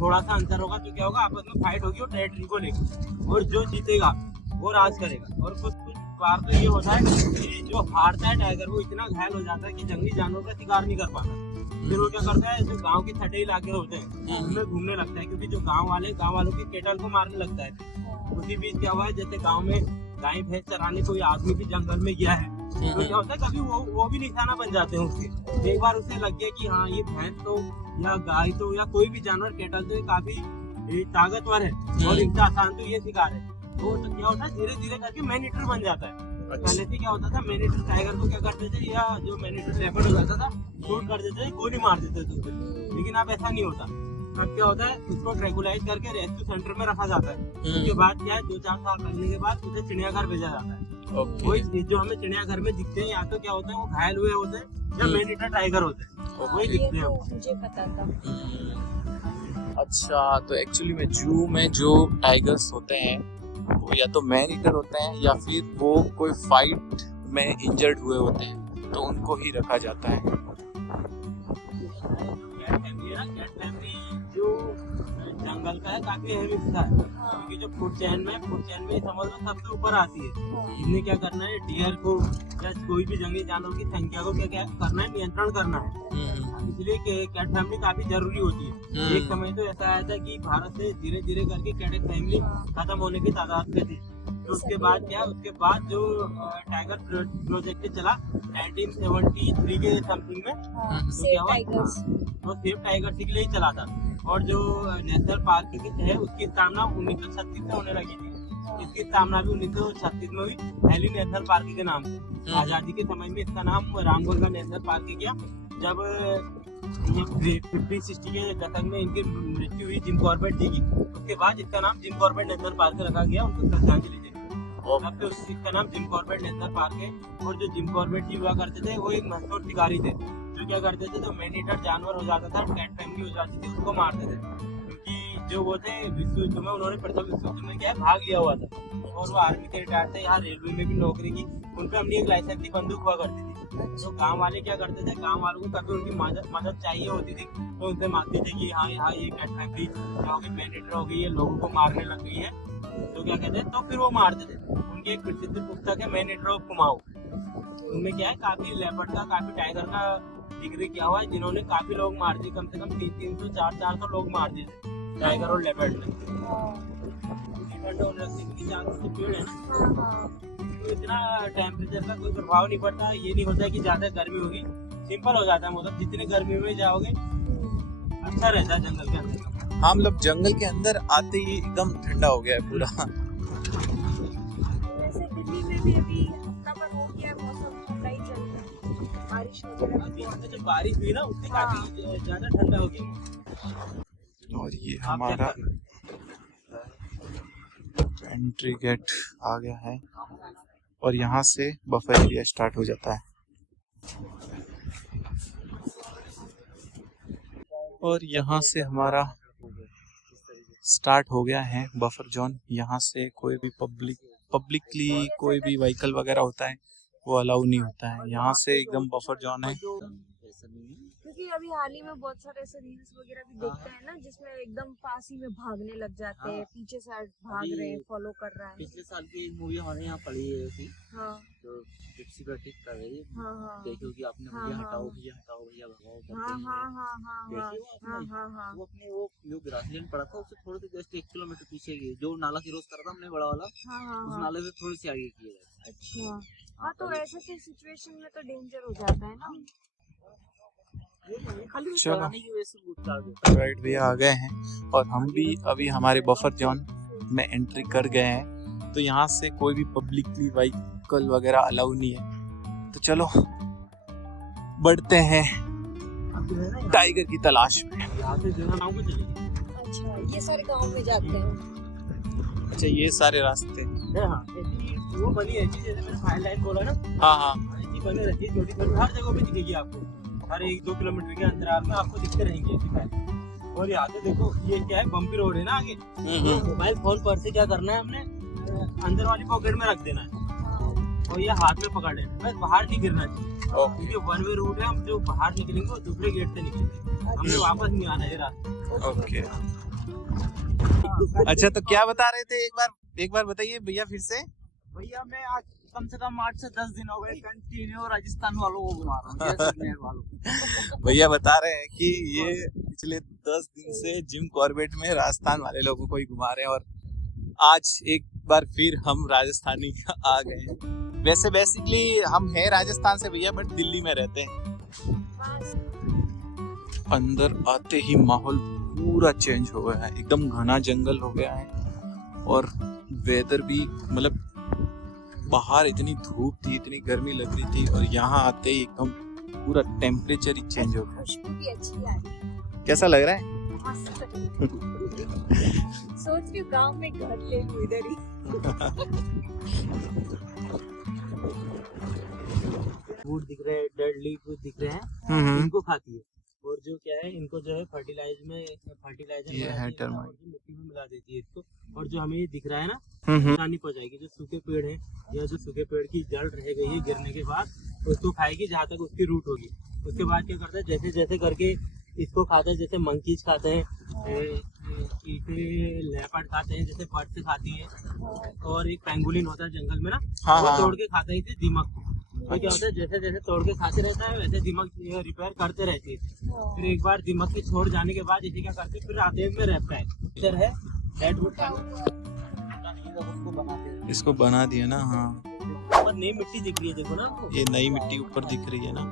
थोड़ा सा अंतर होगा तो क्या होगा, आपस में फाइट होगी वो टेरिटरी को लेकर, और जो जीतेगा वो राज करेगा। और कुछ बार तो ये होता है कि जो हारता है टाइगर वो इतना घायल हो जाता है कि जंगली जानवर का शिकार नहीं कर पाता। फिर वो क्या करता है, जो गांव के छठे इलाके होते हैं उनमें घूमने लगता है, क्योंकि जो गांव वालों के केटल को मारने लगता है। उसी बीच क्या हुआ है, जैसे गांव में गाय भैंस चराने कोई आदमी भी जंगल में गया है तो क्या होता है, कभी वो भी निशाना बन जाते हैं उसके। एक बार उसे लग गया कि हाँ ये भैंस तो या गाय तो या कोई भी जानवर केटल तो काफी ताकतवर है और इनका आसान तो ये शिकार है। तो क्या होता है, धीरे धीरे करके मैन ईटर बन जाता है। पहले से क्या होता था, मैन ईटर टाइगर को क्या करते थे, या जो मैन ईटर लेपर्ड हो जाता था शूट कर देते थे, गोली मार देते थे। लेकिन अब ऐसा नहीं होता। अब क्या होता है, उसको ट्रैकुलाइज करके रेस्क्यू सेंटर में रखा जाता है। उसके बाद क्या है, 2-4 साल करने के बाद उसे चिड़ियाघर भेजा जाता है। वही जो हमें चिड़ियाघर में दिखते हैं, या तो क्या होते हैं वो घायल हुए होते हैं या मैन ईटर टाइगर होते हैं, वही दिखते हैं। मुझे पता था। अच्छा, तो एक्चुअली में जू में जो टाइगर्स होते हैं वो या तो मैन ईटर होते हैं या फिर वो कोई फाइट में इंजर्ड हुए होते हैं तो उनको ही रखा जाता है। कैट फैमिली जो जंगल का है काफी अहम हिस्सा है, क्योंकि जो फूड चेन में समझ लो सबसे ऊपर आती है। इन्हें क्या करना है, डियर को या कोई भी जंगली जानवर की संख्या को क्या करना है, नियंत्रण करना है। इसलिए कैट फैमिली काफी जरूरी होती है। एक समय तो ऐसा आया था कि भारत से धीरे धीरे करके कैट फैमिली खत्म होने की तादाद में थी। तो उसके बाद जो टाइगर प्रोजेक्ट चला 1973 के समथिंग में, तो क्या हुआ, वो सेफ टाइगर के लिए ही चला था। और जो नेशनल पार्क है उसकी स्थापना 1936 में होने लगी थी। इसकी स्थापना भी 1936 में हुई, दिल्ली नेशनल पार्क के नाम से। आजादी के समय में इसका नाम रामगढ़ नेशनल पार्क किया। जब 50-60 के दशक में इनकी मृत्यु हुई जिम कॉर्बेट जी की, उसके बाद इसका नाम जिम कॉर्बेट नेशनल पार्क रखा गया, उनको श्रद्धांजलि देने। तब से इसका नाम जिम कॉर्बेट नेशनल पार्क है। और जो जिम कॉर्बेट जी हुआ करते थे वो एक मशहूर शिकारी थे, जो क्या करते थे, जो मैन ईटर जानवर हो जाता था, कैट फैमिली हो जाती थी, उसको मारते थे। क्योंकि जो वो थे विश्व युद्ध में, उन्होंने प्रथम विश्व युद्ध में क्या है भाग लिया हुआ था और वो आर्मी के रिटायर थे, यहाँ रेलवे में भी नौकरी की। उन पर अपनी एक लाइसेंस की बंदूक हुआ करती थी। तो गांव वाले क्या करते थे, गांव वालों को कभी उनकी मदद चाहिए होती थी तो उनसे मांगते थे कि हाँ ये कैट फैमिली मैन ईटर हो गई है, लोगों को मारने लग गई है, तो क्या कहते हैं, तो फिर वो मारते थे। उनकी एक प्रसिद्ध पुस्तक है मैन ईटर ऑफ कुमाऊं। उनमें क्या है, काफी लेपर्ड का, काफी टाइगर का जिक्र किया हुआ है, जिन्होंने काफी लोग मार दिए, कम से कम 300, 400 लोग मार दिए थे टाइगर और लेपर्ड ने। पेड़ है ना, तो इतना टेम्परेचर का कोई प्रभाव नहीं पड़ता। ये नहीं होता है कि ज्यादा गर्मी होगी, सिंपल हो जाता है। मतलब जितने गर्मी में जाओगे अच्छा रहता है जंगल के अंदर। हाँ, मतलब जंगल के अंदर आते ही एकदम ठंडा हो गया है पूरा। वैसे दिल्ली में भी अभी हफ्ता भर हो गया, मौसम ठंडा ही चल रहा है, बारिश वगैरह। जब बारिश हुई ना उससे काफी ज्यादा ठंडा हो गया। और ये हमारा एंट्री गेट आ गया है और यहाँ से बफर एरिया स्टार्ट हो जाता है। और यहाँ से हमारा स्टार्ट हो गया है बफर जोन। यहाँ से कोई भी पब्लिकली कोई भी व्हीकल वगैरह होता है वो अलाउ नहीं होता है। यहाँ से एकदम बफर जोन है ऐसा नहीं है। क्योंकि अभी हाल ही में बहुत सारे ऐसे रील्स वगैरह भी देखते हैं ना, जिसमें एकदम पास ही में भागने लग जाते हैं, हाँ। पीछे से भाग अभी रहे हैं, फॉलो कर रहा है। पिछले साल की एक मूवी हमारे यहाँ पड़ी है ऐसी, हाँ जो जिप्सी का टिक कर रही है, हाँ हाँ देखी होगी आपने, हाँ, भैया हाँ, हटाओ हाँ। भैया हटाओ भैया भगाओ करते हाँ हैं। हाँ हाँ हाँ हाँ देखी वो आपने? हाँ हाँ हाँ। वो अपने वो जो ग्रासलैंड पड़ा था उससे थोड़े से जस्ट 1 किलोमीटर पीछे गई, जो नाला क्रॉस करा था हमने बड़ा वाला, हाँ हाँ उस हाँ। नाले से थोड़ी सी आगे की है। अच्छा हाँ, तो ऐसे के सिचुएशन में तो डेंजर हो जाता है ना। खाली वो चलो। चलाने की वजह से वो चार्ज होता राइट भैया आ गए हैं और हम भी अभी हमारे बफर जोन में एंट्री कर गए हैं। तो यहाँ से कोई भी पब्लिकली व्हीकल वगैरह अलाउ नहीं है। तो चलो बढ़ते हैं है। टाइगर की तलाश में। यहाँ से जो है नाव पे चलेगी। अच्छा, ये सारे गांव में जाते हैं। अच्छा ये सारे रास्ते। हाँ, ऐसी वो बनी है जैसे मैंने फायर लाइन बोला ना, हाँ हाँ ऐसी बनी रहती है, छोटी छोटी हर जगह पे दिखेगी आपको, हर 1-2 किलोमीटर के अंतराल में आपको दिखते रहेंगे ऐसी फायर। और यहाँ से देखो ये क्या है, बम्पी रोड है ना आगे, मोबाइल फोन पर से क्या करना है हमने, अंदर वाली पॉकेट में रख देना है और ये हाथ में पकड़ लेना है, बस बाहर नहीं गिरना चाहिए। क्योंकि 1 वे रूट है, हम जो बाहर निकलेंगे वो दूसरे गेट से निकलेंगे, हमने वापस नहीं आना है रास्ते। ओके। अच्छा तो क्या बता रहे थे, एक बार बताइए भैया फिर से। भैया मैं आज कम से कम 8 से 10 दिन हो गए कंटिन्यू राजस्थान वालों को घुमा रहा हूँ, जैसे अजमेर वालों। भैया बता रहे हैं कि ये पिछले 10 दिन से जिम कॉर्बेट में राजस्थान वाले लोगों को ही घुमा रहे हैं और आज एक बार फिर हम राजस्थानी आ गए हैं। वैसे बेसिकली हम हैं राजस्थान से भैया, बट दिल्ली में रहते हैं। अंदर आते ही माहौल पूरा चेंज हो गया है, एकदम घना जंगल हो गया है और वेदर भी मतलब बाहर इतनी धूप थी, इतनी गर्मी लग रही थी और यहाँ आते ही एकदम पूरा टेम्परेचर ही चेंज हो गया। खुशबू भी अच्छी आ रही है। कैसा लग रहा है? मस्त। सोच रही हूँ गाँव में घर ले लूँ इधर ही। फूड दिख रहे हैं, डेड लीफ दिख रहे हैं, इनको खाती है। और जो क्या है, इनको जो है फर्टिलाइजर ये है टर्माइट, मिट्टी में मिला देती है इसको। और जो हमें ये दिख रहा है ना, हम्म। नुकसान पहुंचाएगी। जो सूखे पेड़ है या जो सूखे पेड़ की जड़ रह गई है गिरने के बाद, उसको खाएगी जहाँ तक उसकी रूट होगी। उसके बाद क्या करता है, जैसे जैसे करके इसको खाता है, जैसे मंकीज खाते हैं, लेपर्ड खाते हैं, जैसे बर्ड्स खाती हैं। और एक पेंगुलिन होता है जंगल में ना, हाँ, वो हाँ। तोड़ के खाता है इसे दीमक को। तो क्या होता है, जैसे जैसे तोड़ के खाते रहता है वैसे दीमक रिपेयर करते रहती है। फिर एक बार दीमक की छोड़ जाने के बाद इसे क्या करते हैं, फिर आते में रहता है। इधर है रेडवुड का, उसको बनाते हैं। इसको बना दिया ना। हाँ और नई मिट्टी दिख रही है, देखो ना आपको। ये नई मिट्टी ऊपर दिख रही है ना।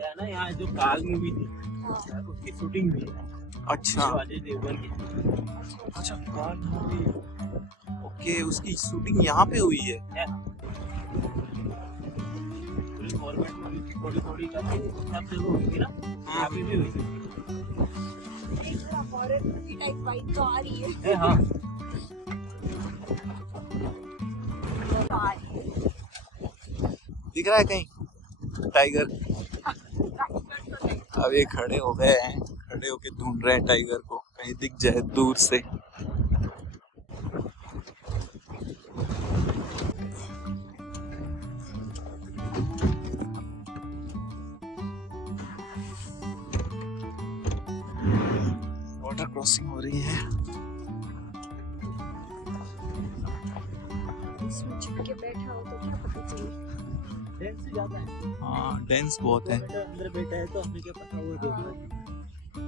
है ना, यहाँ जो काल मूवी थी उसकी शूटिंग भी है। अच्छा जो अजय देवगन की। अच्छा कौन मूवी? ओके, उसकी शूटिंग यहाँ पे हुई है। पूरी गवर्नमेंट मूवी की थोड़ी थोड़ी करके सब जगह हुई थी ना, यहाँ पे भी हुई थी। हॉरर मूवी टाइप वाइब तो आ रही है। हाँ, दिख रहा है कहीं टाइगर? अब ये खड़े हो गए हैं, खड़े होके ढूंढ रहे हैं टाइगर को, कहीं दिख जाए दूर से। वाटर क्रॉसिंग हो रही है। इसमें छुप के बैठा हो तो क्या पता चले। डेंस ज्यादा है। हाँ डेंस बहुत है। अंदर बैठा है तो हमें क्या पता वो देख रहा है।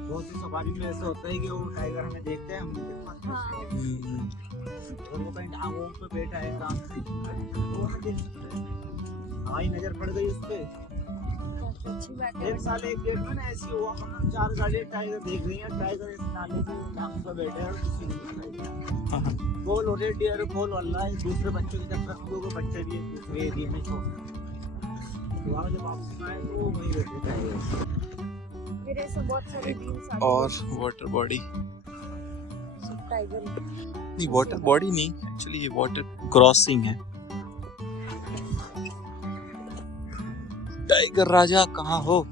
बहुत सी सवारी में ऐसा होता है कि वो टाइगर हमें देखते हैं, हम नहीं देख पाते। और वो कहीं टांगों पे बैठा है काम से, वो हमें देख सकता है। हमारी नजर पड़ गई उस पे। अच्छी बात है। एक साल एक गेट में ना ऐसी हुआ, हम 4 गाड़ियां टाइगर देख रही हैं, टाइगर इस नाले के टांग पे बैठे हैं और किसी ने नहीं दिखाई। गोल हो रहे डियर गोल वाला है, दूसरे बच्चों के चक्कर में वो बच्चे भी दूसरे एरिया में छोड़ दोबारा जब वापस आए तो वो वहीं बैठे टाइगर। मेरे से बहुत सारे रील्स आते हैं। और वाटर बॉडी सब टाइगर। नहीं, वाटर बॉडी नहीं, एक्चुअली ये वाटर क्रॉसिंग है। टाइगर राजा कहाँ हो?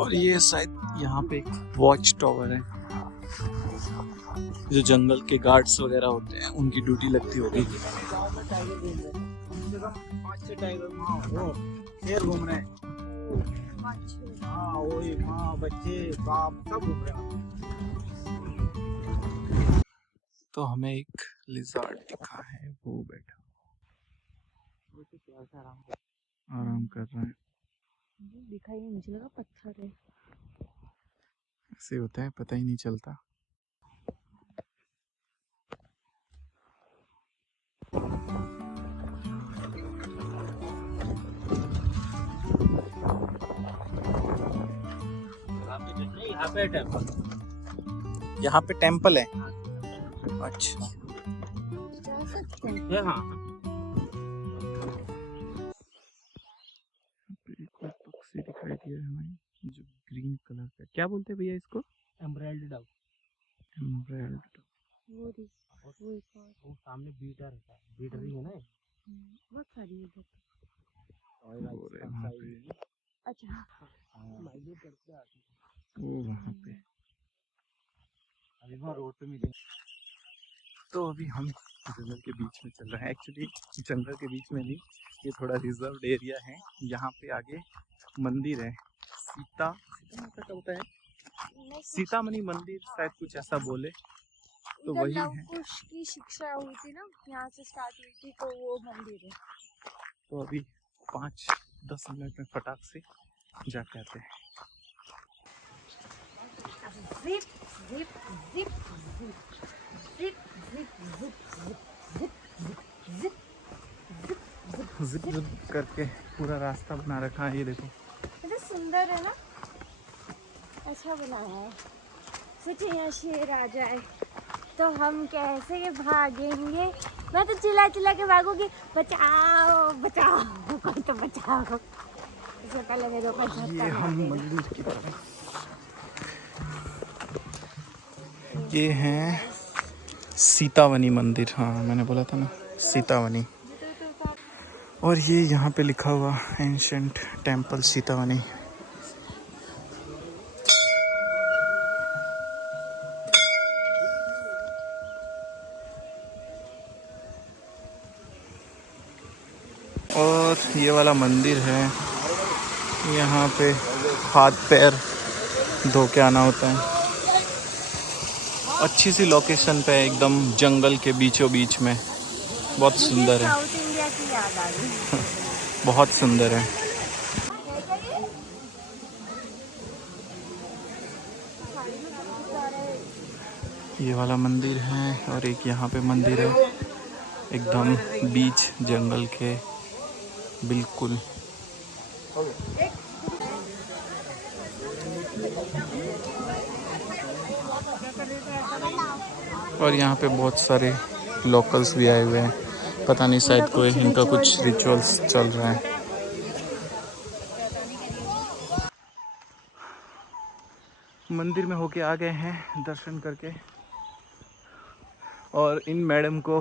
और ये शायद यहाँ पे एक वॉच टावर है, जो जंगल के गार्ड्स वगैरह होते हैं उनकी ड्यूटी लगती होगी। शेर घूम रहे हैं, हाँ वही माँ बच्चे बाप सब घूम रहे हैं। तो हमें एक लिज़ार्ड दिखा है, वो बैठा आराम कर रहा है। दिखाई नहीं, मुझे लगा पत्थर है। ऐसे होता है, पता ही नहीं चलता। यहाँ पे टेम्पल है। अच्छा, हाँ एक और पक्षी दिखाई दिया है हमें, जो ग्रीन कलर का, क्या बोलते हैं भैया इसको? एम्ब्राइल्ड डव। एम्ब्राइल्ड। वो सामने बीटर रहता है, बीटर ही है ना। बहुत सारी है। वहाँ पे, अच्छा, माइग्रेट करते आते हैं। वो वहाँ पे। अभी वहाँ रोड पे मिलेंगे। तो अभी हम जंगल के बीच में चल रहे हैं। एक्चुअली जंगल के बीच में नहीं, ये थोड़ा रिजर्व्ड एरिया है। यहाँ पे आगे मंदिर है, सीता माता का होता है, सीतामढ़ी मंदिर शायद, कुछ ऐसा बोले तो वही है। लवकुश की शिक्षा हुई थी ना, यहाँ से स्टार्ट हुई थी, तो वो मंदिर है। तो अभी 5-10 मिनट में फटाक से जाके आते हैं। Zip zip zip zip zip zip zip zip zip zip zip करके पूरा रास्ता बना रखा है, ये देखो। कितना सुंदर है ना, अच्छा बनाया है। सोचिए यहाँ शेर आ जाए तो हम कैसे भागेंगे। मैं तो चिल्ला चिल्ला के भागूंगी, बचाओ बचाओ, कोई तो बचाओ। इससे पहले मेरे ऊपर झटका ये हम लग गया। मंदिर की तरफ, ये है सीतावनी मंदिर। हाँ मैंने बोला था ना, सीतावनी। और ये यहाँ पे लिखा हुआ एंशंट टेम्पल सीतावनी। और ये वाला मंदिर है, यहाँ पे हाथ पैर धो के आना होता है। अच्छी सी लोकेशन पे, एकदम जंगल के बीचों बीच में, बहुत सुंदर है। साउथ इंडिया की याद आ गई। बहुत सुंदर है। ये वाला मंदिर है, और एक यहाँ पे मंदिर है, एकदम बीच जंगल के बिल्कुल। और यहाँ पे बहुत सारे लोकल्स भी आए हुए हैं, पता नहीं शायद कोई इनका कुछ रिचुअल्स चल रहा है। मंदिर में होके आ गए हैं दर्शन करके, और इन मैडम को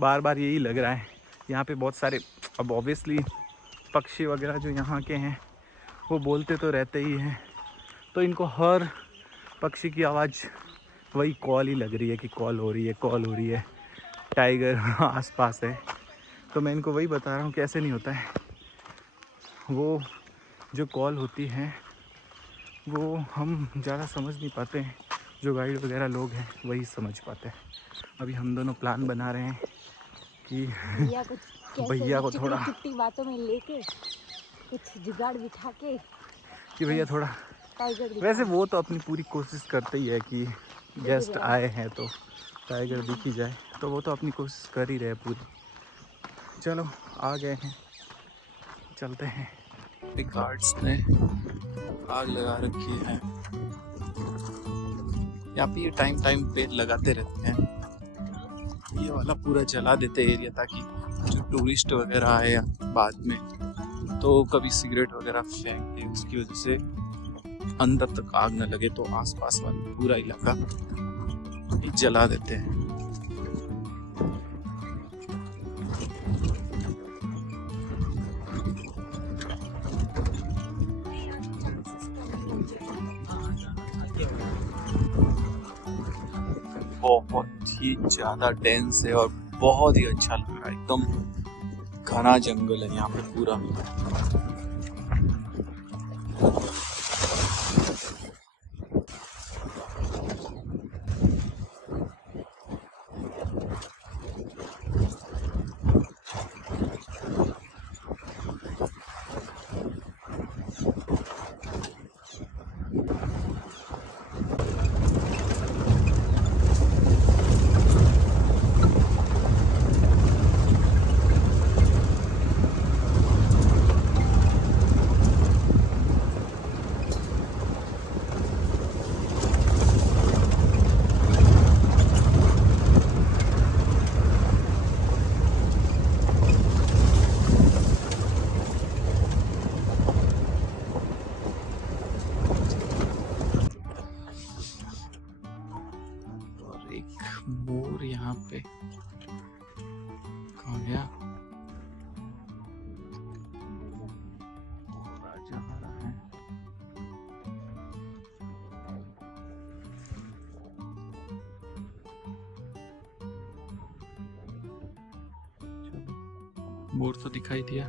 बार बार यही लग रहा है, यहाँ पे बहुत सारे, अब ऑब्वियसली पक्षी वगैरह जो यहाँ के हैं वो बोलते तो रहते ही हैं, तो इनको हर पक्षी की आवाज़ वही कॉल ही लग रही है कि कॉल हो रही है, कॉल हो रही है, टाइगर आसपास है। तो मैं इनको वही बता रहा हूँ कि ऐसे नहीं होता है, वो जो कॉल होती है वो हम ज़्यादा समझ नहीं पाते हैं, जो गाइड वगैरह लोग हैं वही समझ पाते हैं। अभी हम दोनों प्लान बना रहे हैं कि भैया को थोड़ा चिट्टी बातों में लेके कुछ जुगाड़ बिठा के कि भैया थोड़ा, टाइगर वैसे वो तो अपनी पूरी कोशिश करते ही है कि गेस्ट आए हैं तो टाइगर दिख ही जाए, तो वो तो अपनी कोशिश कर ही रहे पूरी। चलो आ गए हैं, चलते हैं। गार्ड्स ने आग लगा रखी है यहाँ पे, ये टाइम पे लगाते रहते हैं। ये वाला पूरा जला देते एरिया, ताकि जो टूरिस्ट वगैरह आए बाद में तो कभी सिगरेट वगैरह फेंक दे, उसकी वजह से अंदर तक आग न लगे, तो आसपास वाला पूरा इलाका जला देते हैं। बहुत ही ज्यादा डेंस है और बहुत ही अच्छा लग रहा है। एकदम घना जंगल है यहाँ पे पूरा। मोर यहाँ पे कहाँ गया? राजा आ रहा है। मोर तो दिखाई दिया।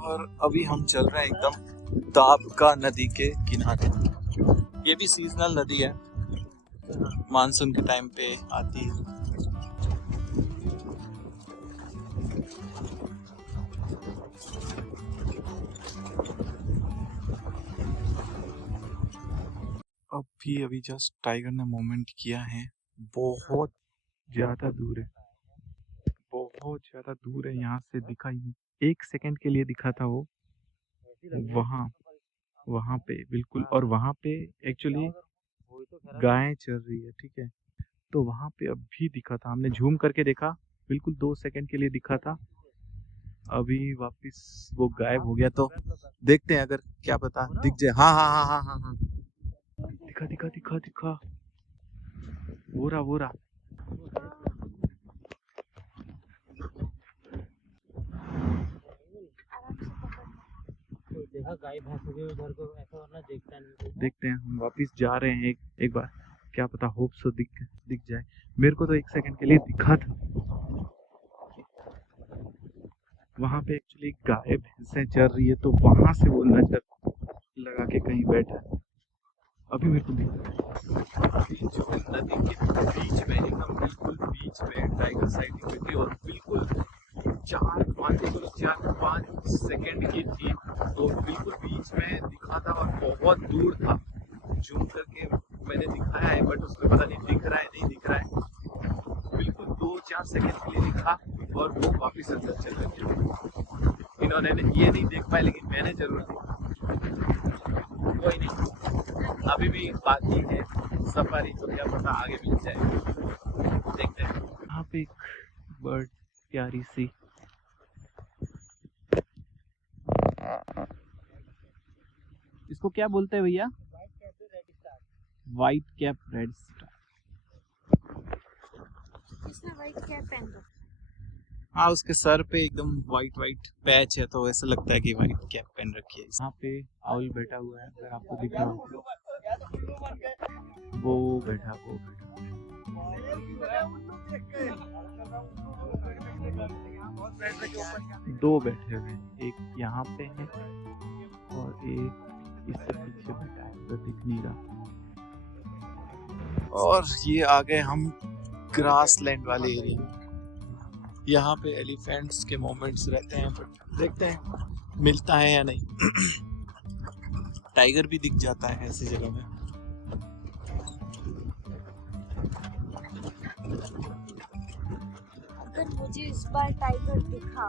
और अभी हम चल रहे हैं एकदम ताबका नदी के किनारे। ये भी सीजनल नदी है, मानसून के टाइम पे आती है। अभी जस्ट टाइगर ने मूवमेंट किया है। बहुत ज्यादा दूर है, बहुत ज्यादा दूर है, यहाँ से दिखा ही 1 सेकंड के लिए दिखा था वो वहाँ पे बिल्कुल। और वहाँ पे एक्चुअली गायें चल रही है, ठीक है। तो वहाँ पे अभी दिखा था, हमने झूम करके देखा, बिल्कुल 2 सेकंड के लिए दिखा था। अभी वापस वो गायब हो गया। तो देखते हैं, अगर क्या पता दिख जाए। हाँ हाँ हाँ हाँ हाँ हाँ, दिखा दिखा दिखा दिखा, वो रहा। देखा गाय भैंस भी उधर को ऐसा वरना देखता नहीं। देखते हैं, हम वापस जा रहे हैं। एक बार क्या पता, होप सो दिख जाए। मेरे को तो 1 सेकंड के लिए दिखा था। वहां पे एक्चुअली गाय भैंसें चल रही है, तो वहां से वो नजर लगा के कहीं बैठा है। अभी मेरे को दिख रहा है जो नदी के बीच में, एकदम बिल्कुल बीच में टाइगर साइटिंग हुई थी। और बिल्कुल 4-5 सेकंड की थी, तो बिल्कुल बीच में दिखा था और बहुत दूर था। जूम करके मैंने दिखाया है, बट उसमें पता नहीं दिख रहा है नहीं दिख रहा है। बिल्कुल 2-4 सेकंड के लिए दिखा और वो वापिस अंदर चला गया। इन्होंने ये नहीं देख पाया, लेकिन मैंने जरूर देखा। कोई नहीं, अभी भी बाकी है सफारी, तो क्या पता आगे मिल जाए, देखते हैं। यहाँ पे एक बर्ड प्यारी सी, इसको क्या बोलते हैं भैया? White cap red star. इसने व्हाइट कैप पहन रखा है। हाँ, उसके सर पे एकदम व्हाइट पैच है, तो ऐसा लगता है कि व्हाइट कैप पहन रखी है। यहाँ पे आउल बैठा हुआ है, अगर आपको दिख रहा हो, वो बैठा। 2 बैठे हुए हैं, एक यहाँ पे है और एक इससे पीछे बैठा है, तो दिख नहीं रहा। और ये आ गए हम ग्रासलैंड वाले एरिया में। यहाँ पे एलिफेंट्स के मोमेंट्स रहते हैं, बट देखते हैं मिलता है या नहीं। टाइगर भी दिख जाता है ऐसी जगह में। अगर मुझे इस बार टाइगर दिखा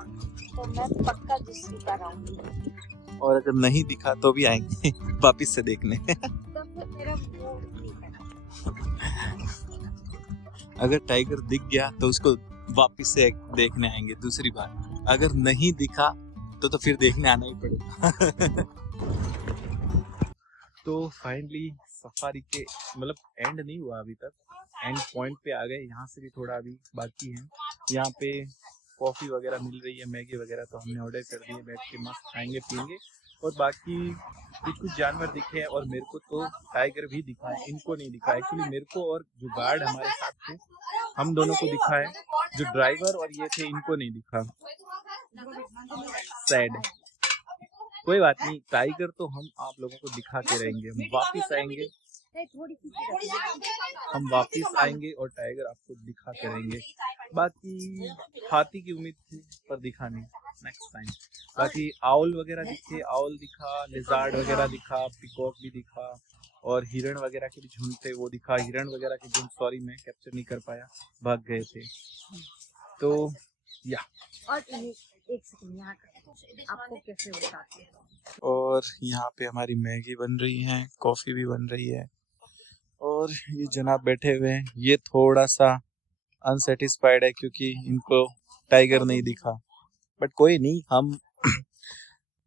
तो मैं पक्का दूसरी बार आऊंगी, और अगर नहीं दिखा तो भी आएंगे वापिस से देखने। तो फिर मेरा मूड नहीं है। अगर टाइगर दिख गया तो उसको वापिस से देखने आएंगे दूसरी बार। अगर नहीं दिखा तो फिर देखने आना ही पड़ेगा। तो फाइनली सफारी के मतलब एंड नहीं हुआ अभी तक, एंड पॉइंट पे आ गए। यहाँ से भी थोड़ा अभी बाकी है। यहाँ पे कॉफी वगैरह मिल रही है, मैगी वगैरह, तो हमने ऑर्डर कर दिए। बैठ के मस्त खाएंगे पियेंगे, और बाकी कुछ जानवर दिखे और मेरे को तो टाइगर भी दिखा है, इनको नहीं दिखा। एक्चुअली मेरे को और जो गार्ड हमारे साथ थे हम दोनों को दिखा है, जो ड्राइवर और ये थे इनको नहीं दिखा। सैड। कोई बात नहीं, टाइगर तो हम आप लोगों को दिखाते रहेंगे। हम वापस आएंगे, और टाइगर आपको दिखाते रहेंगे। बाकी हाथी की उम्मीद थी पर दिखा नहीं, नेक्स्ट टाइम। बाकी आउल वगैरह दिखे, आउल दिखा, लिजार्ड वगैरह दिखा, पिकॉक भी दिखा, और हिरण वगैरह के भी झुंड थे वो दिखा। हिरण वगैरह के झुंड सॉरी मैं कैप्चर नहीं कर पाया, भाग गए थे। तो या और एक सेकंड यहाँ आपको कैसे बताते हैं। और यहाँ पे हमारी मैगी बन रही है, कॉफी भी बन रही है, और ये जनाब बैठे हुए हैं। ये थोड़ा सा अनसेटिस्फाइड है क्योंकि इनको टाइगर नहीं दिखा, बट कोई नहीं, हम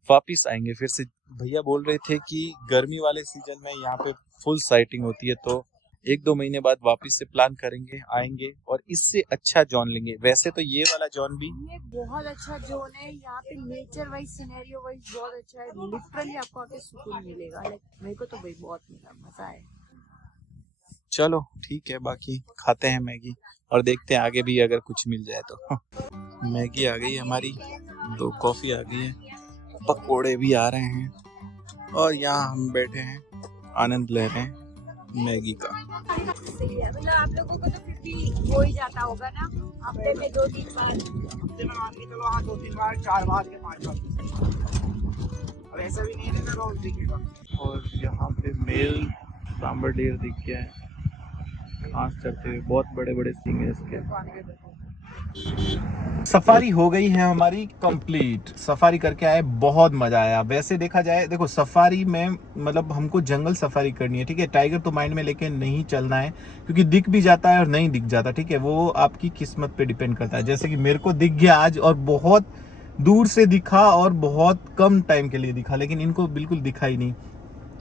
वापिस आएंगे फिर से। भैया बोल रहे थे कि गर्मी वाले सीजन में यहाँ पे फुल साइटिंग होती है, तो 1-2 महीने बाद वापस से प्लान करेंगे, आएंगे और इससे अच्छा जोन लेंगे। वैसे तो ये वाला जोन भी ये बहुत अच्छा जोन है, यहाँ पे नेचर वाइज सिनेरियो वाइज बहुत अच्छा है। लिटरली आपको आके सुकून मिलेगा। लाइक मेरे को तो भाई बहुत मिला, मजा है। चलो ठीक है, बाकी खाते हैं मैगी और देखते हैं आगे भी अगर कुछ मिल जाए तो। मैगी आ गई हमारी, 2 कॉफी आ गई है, पकोड़े भी आ रहे हैं, और यहाँ हम बैठे हैं आनंद ले रहे हैं मैगी का। सही है, मतलब आप लोगों को तो फिर भी हो ही जाता होगा ना, हफ्ते में 2-3 बार। हफ्ते में मान के चलो, हाँ 2-3 बार, 4 बार के 5 बार। और ऐसा भी नहीं है ना रोज दिखेगा। और यहाँ पे मेल सांबर डेयर दिख गया है, घास चरते हुए, बहुत बड़े बड़े सींग है इसके। सफारी हो गई है हमारी कंप्लीट। सफारी करके आए, बहुत मजा आया। वैसे देखा जाए, देखो सफारी में मतलब हमको जंगल सफारी करनी है, ठीक है। टाइगर तो माइंड में लेके नहीं चलना है, क्योंकि दिख भी जाता है और नहीं दिख जाता, ठीक है। वो आपकी किस्मत पे डिपेंड करता है। जैसे कि मेरे को दिख गया आज, और बहुत दूर से दिखा और बहुत कम टाइम के लिए दिखा, लेकिन इनको बिल्कुल दिखा ही नहीं।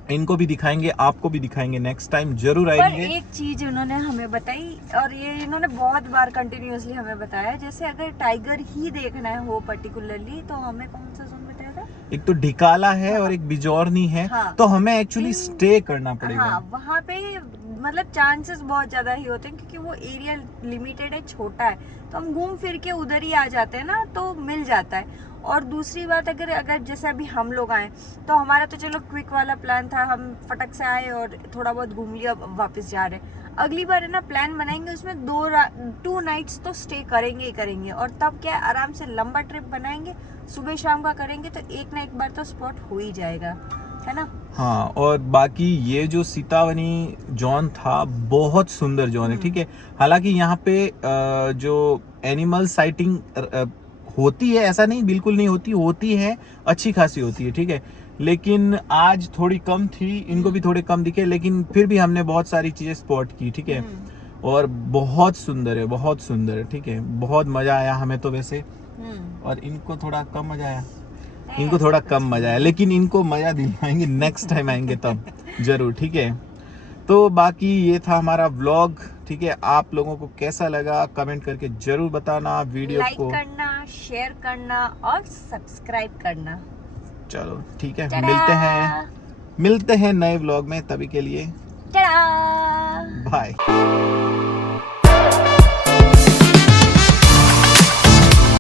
इनको भी दिखाएंगे, आपको भी दिखाएंगे, नेक्स्ट टाइम जरूर पर आएंगे। एक चीज उन्होंने हमें बताई, और ये इन्होंने बहुत बार कंटिन्यूअसली हमें बताया, जैसे अगर टाइगर ही देखना है हो पर्टिकुलरली, तो हमें कौन सा जोन बताया था? एक तो ढिकाला है, हाँ। और एक बिजौरनी है, हाँ। तो हमें एक्चुअली स्टे करना पड़ेगा। हाँ, वहाँ पे मतलब चांसेस बहुत ज्यादा ही होते हैं, क्योंकि वो एरिया लिमिटेड है, छोटा है, तो हम घूम फिर के उधर ही आ जाते हैं ना, तो मिल जाता है। और दूसरी बात, अगर जैसे अभी हम लोग आए, तो हमारा तो चलो क्विक वाला प्लान था, हम फटक से आए और थोड़ा बहुत घूम लिया, वापस जा रहे हैं। अगली बार है ना प्लान बनाएंगे, उसमें 2 नाइट्स तो स्टे करेंगे ही करेंगे, और तब क्या है, आराम से लंबा ट्रिप बनाएंगे, सुबह शाम का करेंगे, तो एक ना एक बार तो स्पॉट हो ही जाएगा, है ना। हाँ, और बाकी ये जो सीतावनी जोन था, बहुत सुंदर जोन है, ठीक है। हालांकि यहाँ पे जो एनिमल साइटिंग होती है, ऐसा नहीं बिल्कुल नहीं होती है, अच्छी खासी होती है, ठीक है। लेकिन आज थोड़ी कम थी, इनको भी थोड़े कम दिखे, लेकिन फिर भी हमने बहुत सारी चीजें स्पॉट की, ठीक है। और बहुत सुंदर है, बहुत सुंदर है, ठीक है। बहुत मजा आया हमें तो वैसे, और इनको थोड़ा कम मजा आया, इनको थोड़ा कम मजा आया, लेकिन इनको मजा दिलाएंगे, नेक्स्ट टाइम आएंगे तब जरूर, ठीक है। तो बाकी ये था हमारा व्लॉग, ठीक है। आप लोगों को कैसा लगा कमेंट करके जरूर बताना, वीडियो लाइक को करना, शेयर करना और सब्सक्राइब करना। चलो ठीक है, Ta-da! मिलते हैं नए व्लॉग में, तभी के लिए Ta-da! बाय।